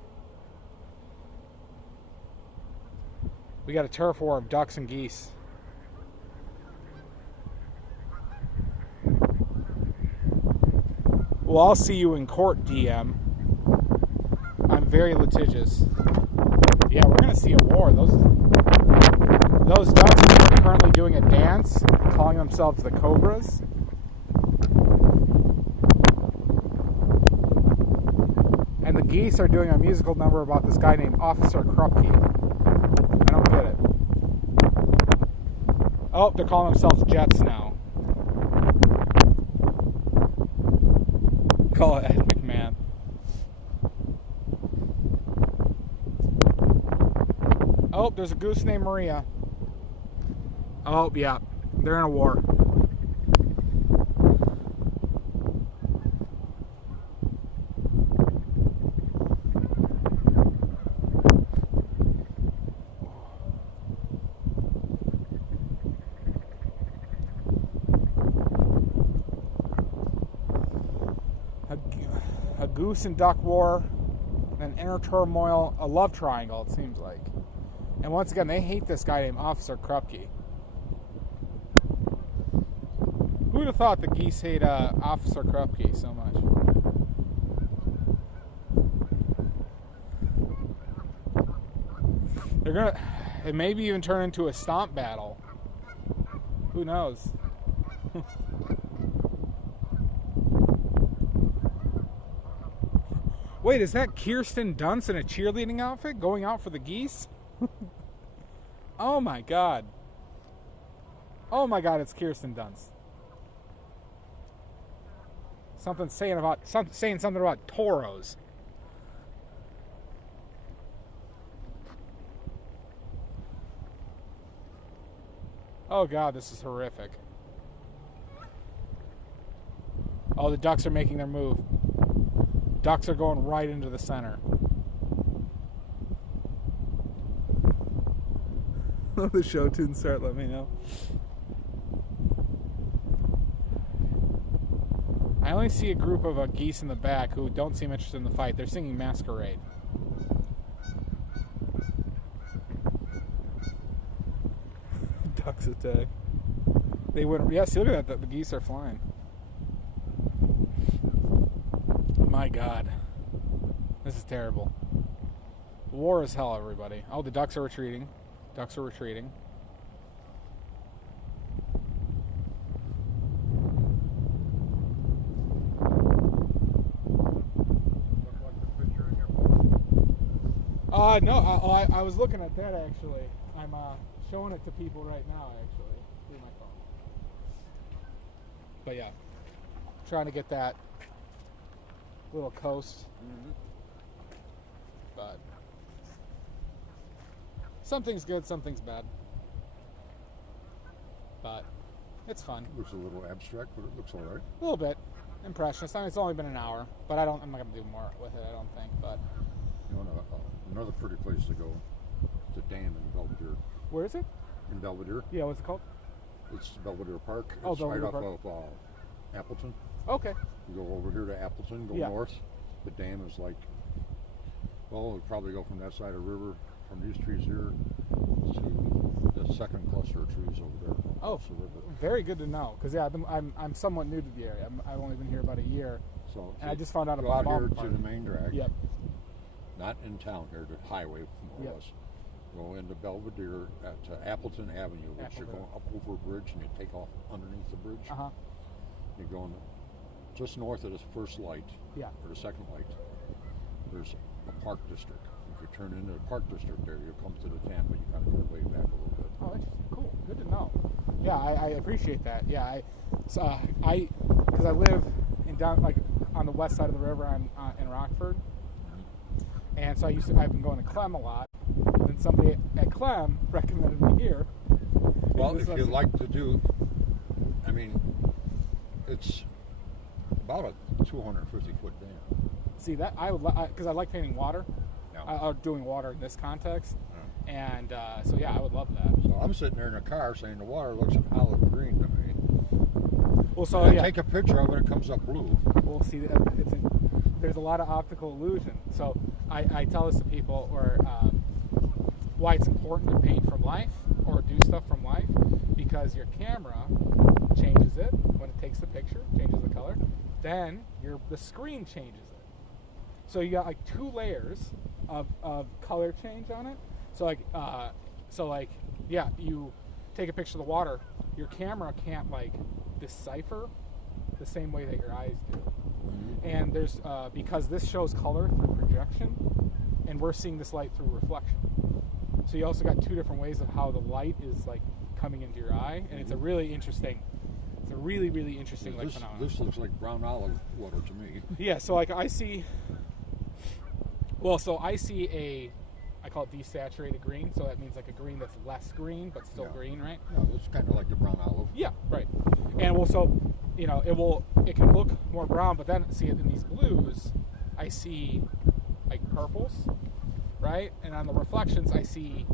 We got a turf war of ducks and geese. Well, I'll see you in court, DM. I'm very litigious. Yeah, we're gonna see a war. Those ducks are currently doing a dance, calling themselves the Cobras. And the geese are doing a musical number about this guy named Officer Krupke. I don't get it. Oh, they're calling themselves Jets now. Call it Ed McMahon. Oh, there's a goose named Maria. Oh, yeah. They're in a war. goose and duck war, an inner turmoil, a love triangle, it seems like. And once again, they hate this guy named Officer Krupke. Who would have thought the geese hate Officer Krupke so much? They're gonna, it maybe even turn into a stomp battle. Who knows? Wait, is that Kirsten Dunst in a cheerleading outfit going out for the geese? Oh my god. Oh my god, it's Kirsten Dunst. Saying something about toros. Oh god, this is horrific. Oh, the ducks are making their move. Ducks are going right into the center. The show didn't start, let me know. I only see a group of geese in the back who don't seem interested in the fight. They're singing Masquerade. Ducks attack. They went. Yeah, see, look at that. The geese are flying. My god. This is terrible. War is hell, everybody. Oh, the ducks are retreating. Ducks are retreating. No, I was looking at that actually. I'm showing it to people right now actually through my phone. But yeah, trying to get that little coast. Mm-hmm. But something's good, something's bad. But it's fun. Looks a little abstract, but it looks all right. A little bit impressionist. I mean, it's only been an hour, but I'm not gonna do more with it. I don't think. But you know, another pretty place to go. It's a dam in Belvedere. Where is it? In Belvedere. Yeah, what's it called? It's Belvedere Park. Oh, it's Belvedere right Park. off of Appleton. Okay. You go over here to Appleton, go north. The dam is like, well, we'll probably go from that side of the river, from these trees here, to the second cluster of trees over there. Oh, very good to know. Because yeah, I'm somewhat new to the area. I've only been here about a year, so and I just found out go about out here Park. to the main drag. Yep. Not in town here, the highway more or less. Go into Belvedere to Appleton Avenue, which you're going up over a bridge, and you take off underneath the bridge. You're going just north of the first light, or the second light. There's a park district. If you turn into the park district there, you'll come to the dam, but you got to go way back a little bit. Oh, interesting. Cool. Good to know. Yeah, I appreciate that. Yeah, because I live in down like on the west side of the river in Rockford, and so I've been going to Clem a lot. And somebody at Clem recommended me here. Well, if you like to do, I mean, it's about a 250-foot dam. See that I would because I like painting water. Doing water in this context, and so yeah, I would love that. So I'm sitting there in a car saying the water looks an olive green to me. Well, so I take a picture of it, and it comes up blue. Well, see, there's a lot of optical illusion. So I tell this to people, or why it's important to paint from life or do stuff from life, because your camera changes it when it takes the picture, changes the color. Then the screen changes it. So you got like two layers of color change on it. So you take a picture of the water, your camera can't like decipher the same way that your eyes do. And there's because this shows color through projection, and we're seeing this light through reflection. So you also got two different ways of how the light is like coming into your eye, and it's a really interesting. It's a really, really interesting phenomenon. This looks like brown olive water to me. Yeah. So like I see. Well, so I see I call it desaturated green, so that means like a green that's less green but still green, right? No, it's kind of like the brown olive. Yeah, right. And well, so it can look more brown, but then see in these blues, I see like purples, right? And on the reflections, I see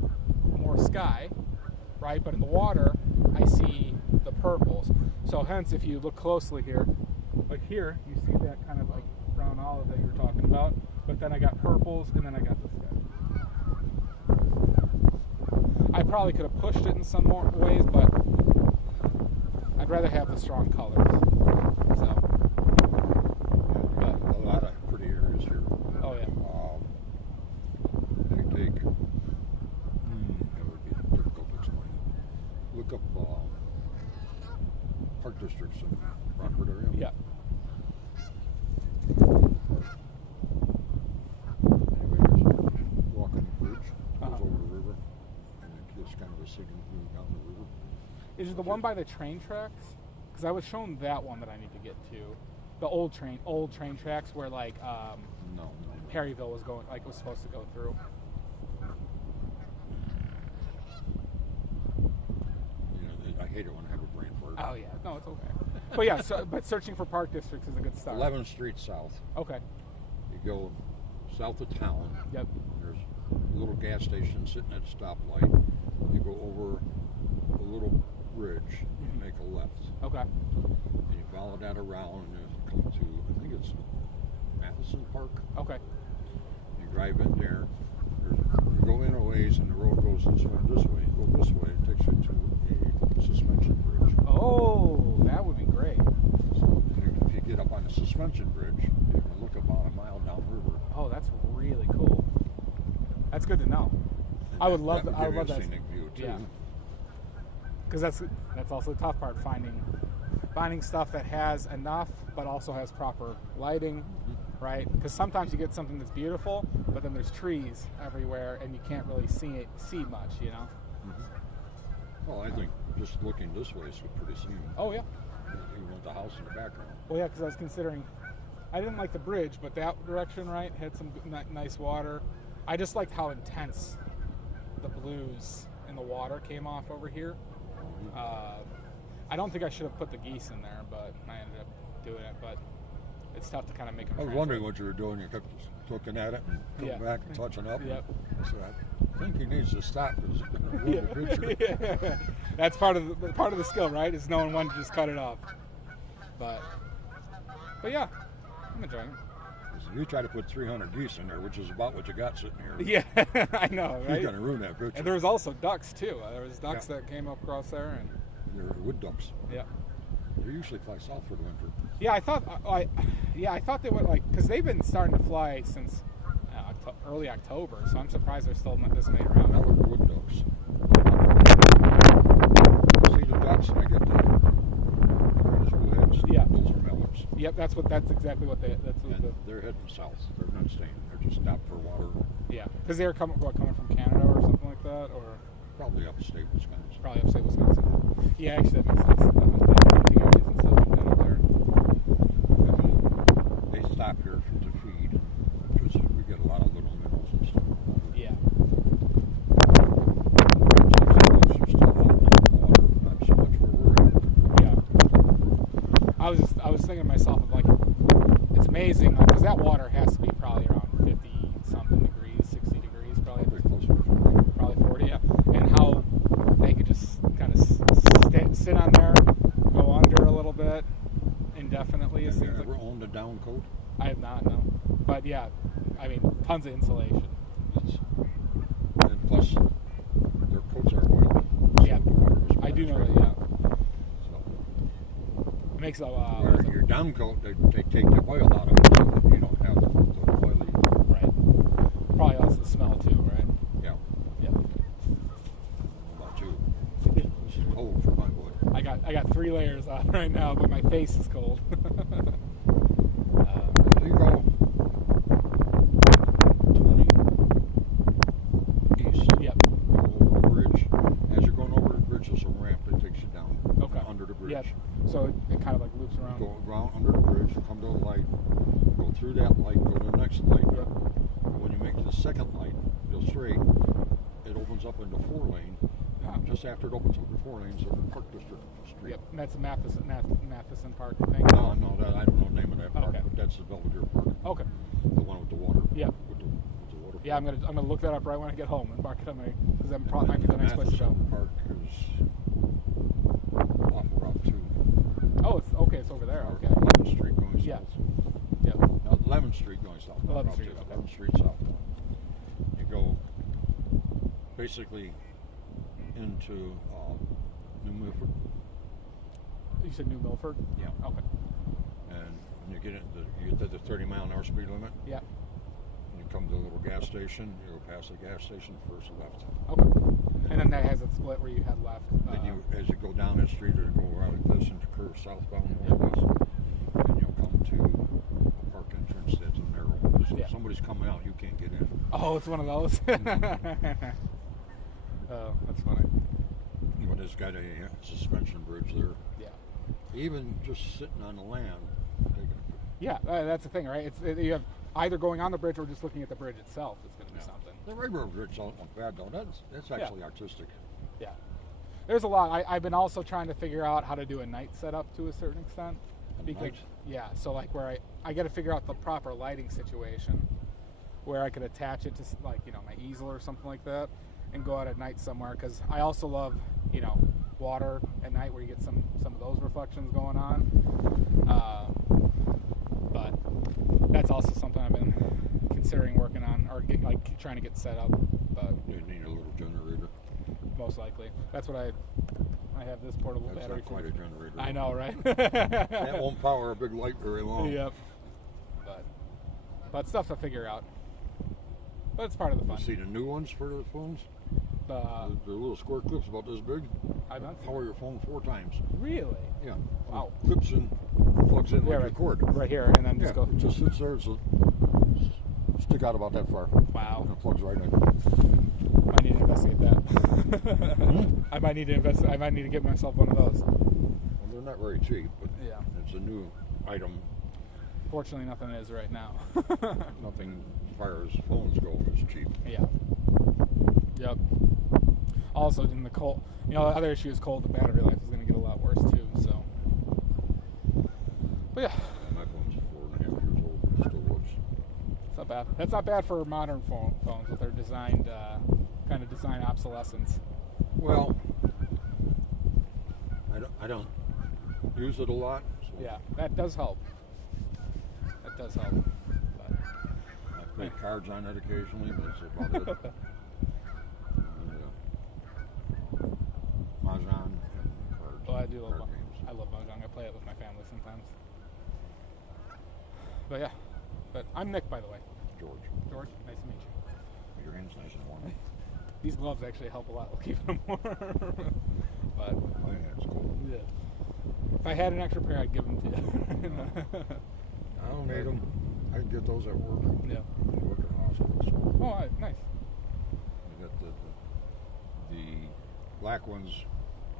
more sky, right? But in the water, I see the purples. So hence, if you look closely here, like here, you see that kind of like brown and olive that you were talking about. But then I got purples, and then I got this guy. I probably could have pushed it in some more ways, but I'd rather have the strong colors. So, a lot of pretty areas here. oh yeah. If you take, it would be difficult to explain. Look up park districts in Rockford area. Yeah. Anyway, there's a walking bridge, goes over the river, and it's kind of a sinking through down the river. Is it the one by the train tracks? Because I was shown that one that I need to get to. The old train tracks where like No. Perryville was was supposed to go through. You know, I hate it when I have a brain fart. Oh yeah, no, it's okay. But yeah, but searching for park districts is a good start. 11th Street South. Okay. You go south of town. Yep. There's a little gas station sitting at a stoplight. You go over a little bridge and make a left. Okay. And you follow that around and you come to, I think it's Madison Park. Okay. You drive in there. You go in a ways and the road goes this way. You go this way, it takes you to a suspension bridge. Oh, that would be great. So if you get up on the suspension bridge, you can look about a mile downriver. Oh, that's really cool. That's good to know. I would love that. I would love that. Scenic view too. Yeah. Because that's also the tough part, finding stuff that has enough but also has proper lighting, right? Because sometimes you get something that's beautiful, but then there's trees everywhere and you can't really see much, you know. Well, I think just looking this way is pretty scenic. Oh yeah. Even with the house in the background. Well, yeah, because I was considering, I didn't like the bridge, but that direction, right, had some nice water. I just liked how intense the blues and the water came off over here. I don't think I should have put the geese in there, but I ended up doing it. But it's tough to kind of make them. I was wondering what you were doing. You kept looking at it and coming back and touching up. Yep. So I think he needs to stop because it's going to ruin the picture. Yeah. That's part of the skill, right? Is knowing when to just cut it off. But yeah, I'm enjoying it. You try to put 300 geese in there, which is about what you got sitting here. Yeah, I know, right? You're going to ruin that picture. And there was also ducks too. There was ducks that came up across there, and they're wood ducks. Yeah. They usually fly south for the winter. Yeah, I thought they would because they've been starting to fly since early October. So I'm surprised they're still this many around. Mallard wood ducks. See the ducks, and I get the little heads. Yeah. Those are mallards. Yep, that's exactly what they're heading south. They're not staying. They're just stopped for water. Yeah, because they're coming from Canada or something like that, or probably upstate Wisconsin. Probably upstate Wisconsin. Yeah, actually that makes sense. The hunting areas and stuff like that up there. They stop here to feed because we get a lot of little minnows and stuff. Yeah. Not so much where we're at. Yeah. I was thinking to myself of it's amazing because that water has to be probably around 50 something degrees, 60 degrees, probably closer to 40. Probably 40, yeah. And how they could just kind of sit on there, go under a little bit indefinitely. Have you ever owned a down coat? I have not, no. But yeah, I mean, tons of insulation. And plus, their coats are oily. Yeah, I do know that, yeah. So, it makes a your down coat, they take the oil out of it so that you don't have the oily. Right. Probably also the smell too, right? Yeah. Yeah. What about you? This is cold for my wood. I got 3 layers on right now, but my face is cold. So you go 20 east. Yep. You go over the bridge. As you're going over the bridge, there's a ramp that takes you down under the bridge. Yep. So it kind of loops around. Go around under the bridge, come to a light, go through that light, go to the next light. Yep. When you make the second light, go straight, it opens up into 4-lane. Just after it opens up to 4 lanes, it's a Park District street. Yep, and that's the Matheson Park thing. No, I don't know the name of that park, but that's the Belvedere Park. Okay. The one with the water. Yep. With the water. Yeah, I'm gonna look that up right when I get home and mark it on because that might be the next place to go. Matheson Park is off Route 2. Oh, it's okay. It's over there. Okay. 11th Street going south. Yeah. Yep. Now 11th Street going southbound. 11th Street, okay. 11th Street southbound. You go basically into New Milford. You said New Milford? Yeah. Okay. And when you get to the 30-mile-an-hour speed limit. Yeah. And you come to a little gas station. You go past the gas station, first left. Okay. And then that has a split where you head left. Then you, as you go down that street, or go out like this and curve southbound like this, and you'll come to a park entrance that's a narrow. So if somebody's coming out, you can't get in. Oh, it's one of those. Oh, that's funny. But it's got a suspension bridge there. Yeah. Even just sitting on the land. Yeah, that's the thing, right? You have either going on the bridge or just looking at the bridge itself. It's going to be something. The railroad bridge don't look bad though. That's actually artistic. Yeah. There's a lot. I've been also trying to figure out how to do a night setup to a certain extent. Night? Yeah, so like where I got to figure out the proper lighting situation where I could attach it to like, my easel or something like that and go out at night somewhere, because I also love, water at night where you get some of those reflections going on. But that's also something I've been considering working on, or trying to get set up. But You need a little generator. most likely. That's what I have this portable That's battery not quite a generator. I know, right? That won't power a big light very long. Yep. But stuff to figure out. But it's part of the fun. You see the new ones for the phones? The The little square clips about this big. I've not seen Power your phone 4 times. Really? Yeah. Wow. Clips in, plugs in like right, a cord. right here, and then just go. It just sits there, so stick out about that far. Wow. And it plugs right in. I need to investigate that. I might need to I might need to get myself one of those. Well, they're not very cheap, but Yeah. it's a new item. Fortunately, nothing is right now. Nothing, as far as phones go, is cheap. Yeah. Yep. Also, in the cold, the other issue is cold. The battery life is going to get a lot worse too. So, but yeah, My phone's 4.5 years old, but it still works. it's not bad. That's not bad for modern phones with their designed kind of design obsolescence. Well, I don't use it a lot. So Yeah, that does help. That does help. But, I play cards on it occasionally, but that's about it. Mahjong and cards. well, I do love. Card games. I love mahjong. I play it with my family sometimes. But yeah, I'm Nick, by the way. George, George, nice to meet you. your hand's nice and warm. These gloves actually help a lot with keeping them warm. But My hand's cold. yeah, if I had an extra pair, I'd give them to you. I don't need them. I can get those at work. Yeah. I work in a hospital, so Oh, all right, nice. I got the black ones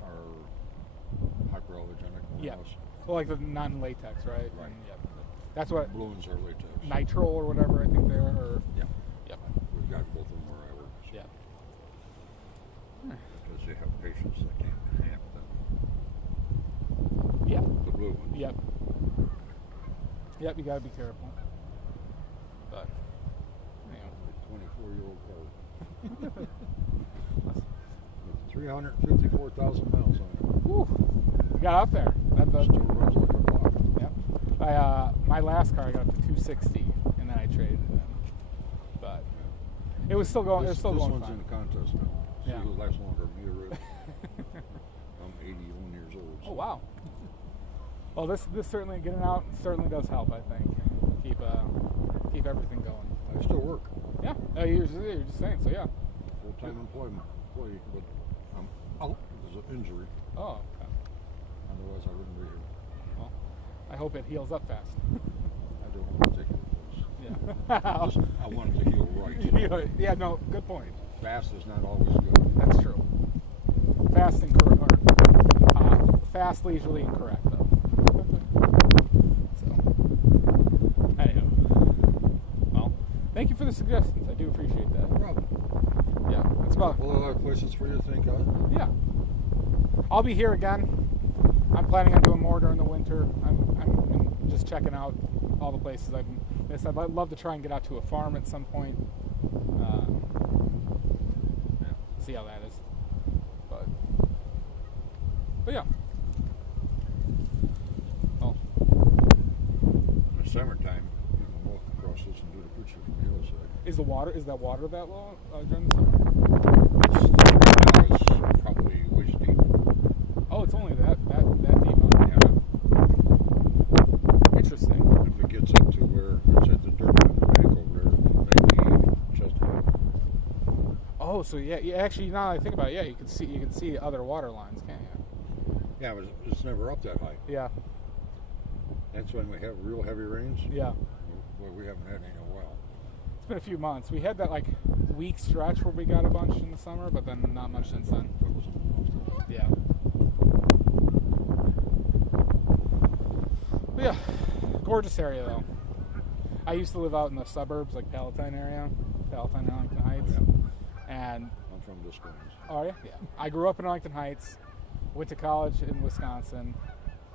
are hyperallergenic. Yeah. else. Well, like the non-latex, right? Right. And, yeah. That's what Blue ones are latex. nitrile or whatever I think they are. Or, Yeah. yep. We've got both of them where I work. So Yeah. Because you have patients that can't have Yeah. the blue ones. Yep. Yep. You gotta be careful. But A 24-year-old car. With 354,000 miles on it. whew, you got up there. That does. Still runs like a clock. Yep. My last car I got up to 260, and then I traded it in. But it was still going. It was still this going one's fine. in the contest now. See Yeah. who lasts longer, me or Rick. I'm 81 years old. So Oh wow. Well, this certainly getting out certainly does help. I think keep everything going. I still work. Yeah. You're just saying. So yeah. Full-time employee, but I'm out because of injury. Oh. Okay. Otherwise, I wouldn't be here. Well, I hope it heals up fast. I don't want to take it first. Yeah. I want it to heal right. Yeah. No. Good point. Fast is not always good. That's true. Fast and correct. Fast, leisurely, and correct though. So, anyhow. Well, thank you for the suggestions. I do appreciate that. No problem. Yeah, that's about. Well, other places for you to think of. Yeah. I'll be here again. I'm planning on doing more during the winter. I'm just checking out all the places I've missed. I'd love to try and get out to a farm at some point. See how that is. But yeah. Well, In the summertime, Is that water that low during the summer? Right now it's probably waist deep. Oh, it's only that deep. Huh? Yeah. Interesting. If it gets up to where it's at the dirt bank over there, maybe chest high. Oh, so yeah. Actually, now that I think about it, yeah, you can see other water lines, can't you? Yeah, but it's never up that high. Yeah. That's when we have real heavy rains. Yeah. Well, we haven't had any in a while. It's been a few months. We had that like week stretch where we got a bunch in the summer, but then not much since then. That wasn't enough. Yeah. But yeah, gorgeous area though. I used to live out in the suburbs, like Palatine area, Palatine, Arlington Heights, and I'm from Des Plaines. oh yeah, yeah. I grew up in Arlington Heights, went to college in Wisconsin,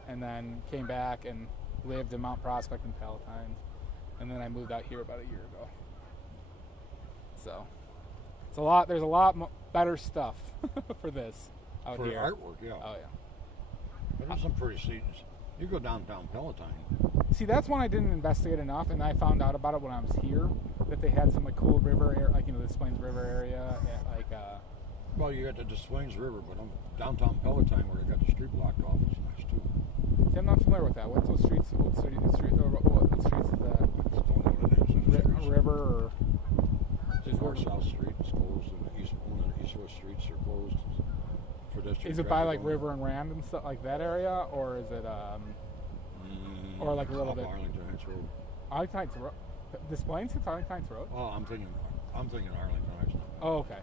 and then came back and lived in Mount Prospect and Palatine, and then I moved out here about a year ago. So it's a lot. There's a lot better stuff for this out For here. artwork, yeah. Oh yeah. But there's some pretty scenes. You go downtown Palatine. See, that's one I didn't investigate enough, and I found out about it when I was here. That they had some like cool river, like the Des Plaines River area, like. Well, you got the Des Plaines River, but downtown Palatine, where they got the street blocked off, is nice too. See, I'm not familiar with that. What's those streets? What streets is that? Just don't know the names of the streets. River or North South Street is closed, and one of the East-West streets are closed. Is it by like River and Rand and stuff like that area, or is it or like a little bit? Arlington Heights Road. Arlington Heights Road. Des Plaines hits Arlington Heights Road. Oh, I'm thinking Arlington Heights now. Oh, okay.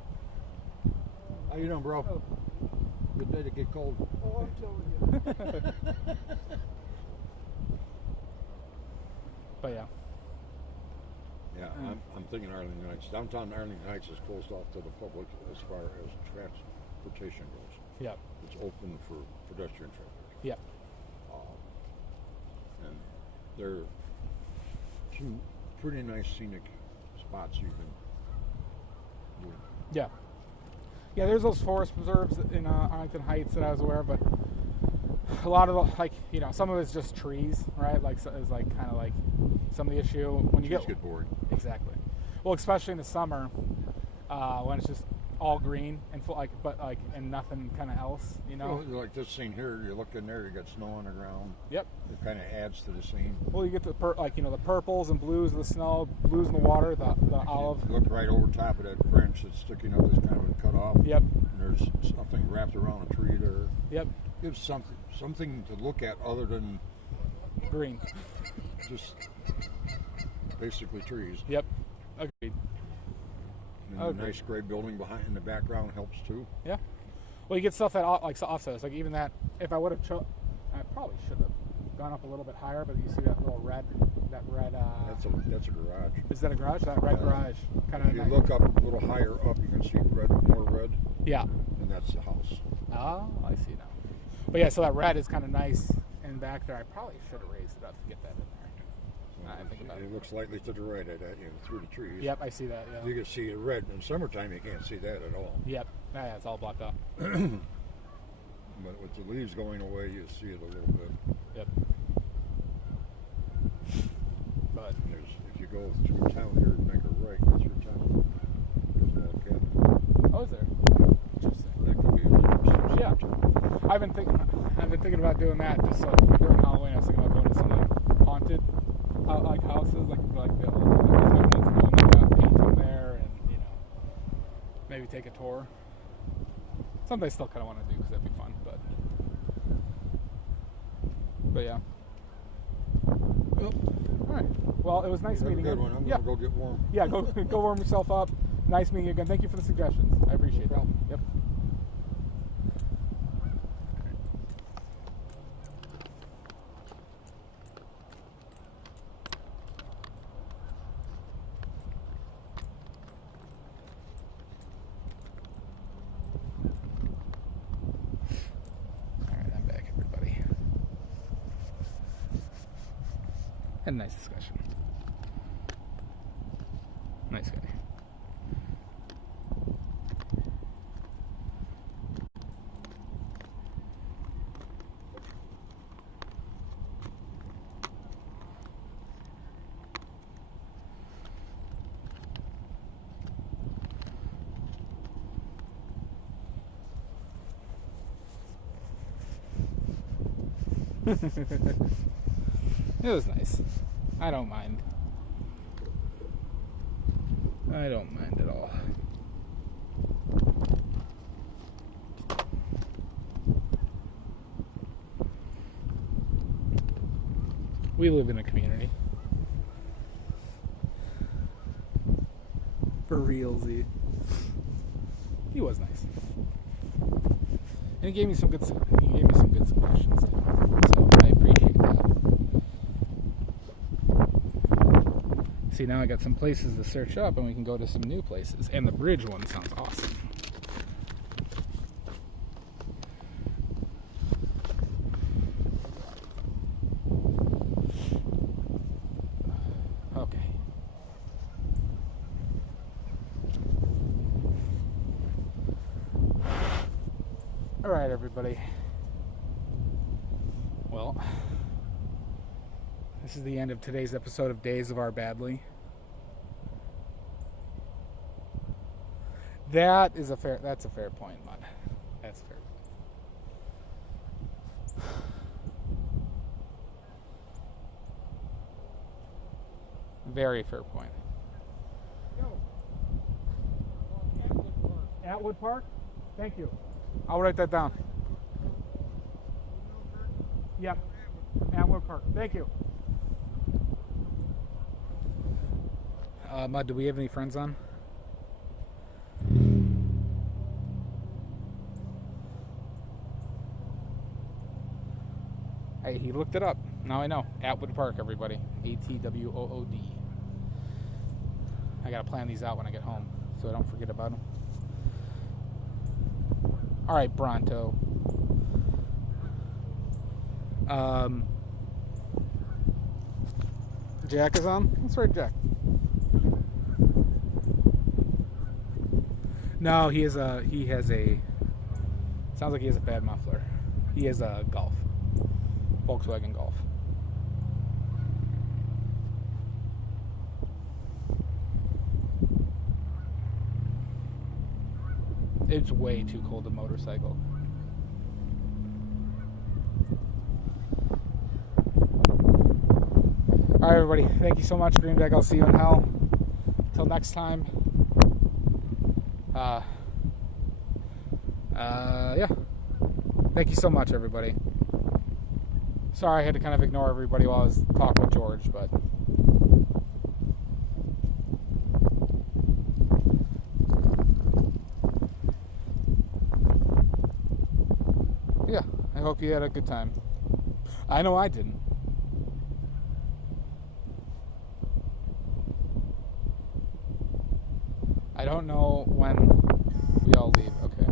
How you doing, bro? Oh. Good day to get cold. Oh, I'm telling you. But yeah. Yeah, I'm thinking Arlington Heights. Downtown Arlington Heights is closed off to the public as far as transportation goes. Yeah. It's open for pedestrian traffic. Yeah. And there are some pretty nice scenic spots you can do. Yeah. Yeah, there's those forest preserves in Arlington Heights that I was aware of, but a lot of some of it's just trees, right? Like, so it's like kind of like some of the issue when you get bored. Exactly. Well, especially in the summer when it's just all green and and nothing kind of else, you know. Well, like this scene here, you look in there, you got snow on the ground. Yep. It kind of adds to the scene. Well, you get the the purples and blues of the snow, blues in the water, the olive. You look right over top of that branch that's sticking up, that's kind of cut off. Yep. And there's something wrapped around a tree there. Yep. Gives something to look at other than green. Just basically trees. Yep. Agreed. And the nice gray building behind in the background helps too. Yeah. Well, you get stuff that offsets. Like even that, if I would have I probably should have gone up a little bit higher, but you see that little red. That's a garage. Is that a garage? That red garage. Kind of. If you look up a little higher up, you can see more red. Yeah. And that's the house. Oh, I see now. But yeah, so that red is kind of nice in back there. I probably should have raised it up to get that in there. It looks slightly to the right of that, through the trees. Yep, I see that. Yeah. You can see it red. In summertime, you can't see that at all. Yep. Yeah, it's all blocked up. But with the leaves going away, you see it a little bit. Yep. But if you go through town here and make a right, go through town, there's a log cabin. Oh, is there? Interesting. That could be interesting. Yeah. I've been thinking about doing that just so during Halloween. I was thinking about going to some haunted houses, like the old ones and painting there, and maybe take a tour. Something I still kind of want to do because that'd be fun, but yeah. Well, all right. Well, it was nice meeting you. Good one. I'm gonna go get warm. Yeah, go warm yourself up. Nice meeting you again. Thank you for the suggestions. I appreciate that. Yep. Had a nice discussion. Nice guy. It was nice. I don't mind. I don't mind at all. We live in a community. For realsy. He was nice. And he gave me some good suggestions too. So I appreciate that. See, now I got some places to search up and we can go to some new places. And the bridge one sounds awesome. Okay. All right, everybody. Well, this is the end of today's episode of Days of Our Badly. That's a fair point, Mud. That's a fair point. Very fair point. Atwood Park? Thank you. I'll write that down. Yep. Atwood Park. Thank you. Mud, do we have any friends on? Hey, he looked it up. Now I know. Atwood Park, everybody. ATWOOD. I gotta plan these out when I get home so I don't forget about them. Alright, Bronto. Jack is on? Let's write Jack. No, he has a sounds like he has a bad muffler. He has a Golf. Volkswagen Golf. It's way too cold to motorcycle. Alright, everybody. Thank you so much, Greenback. I'll see you in hell. Till next time. Yeah. Thank you so much, everybody. Sorry I had to kind of ignore everybody while I was talking with George, but... yeah, I hope you had a good time. I know I didn't. I don't know when we all leave. Okay.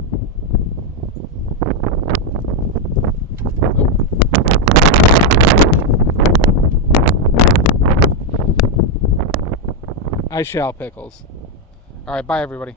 I shall, Pickles. All right, bye, everybody.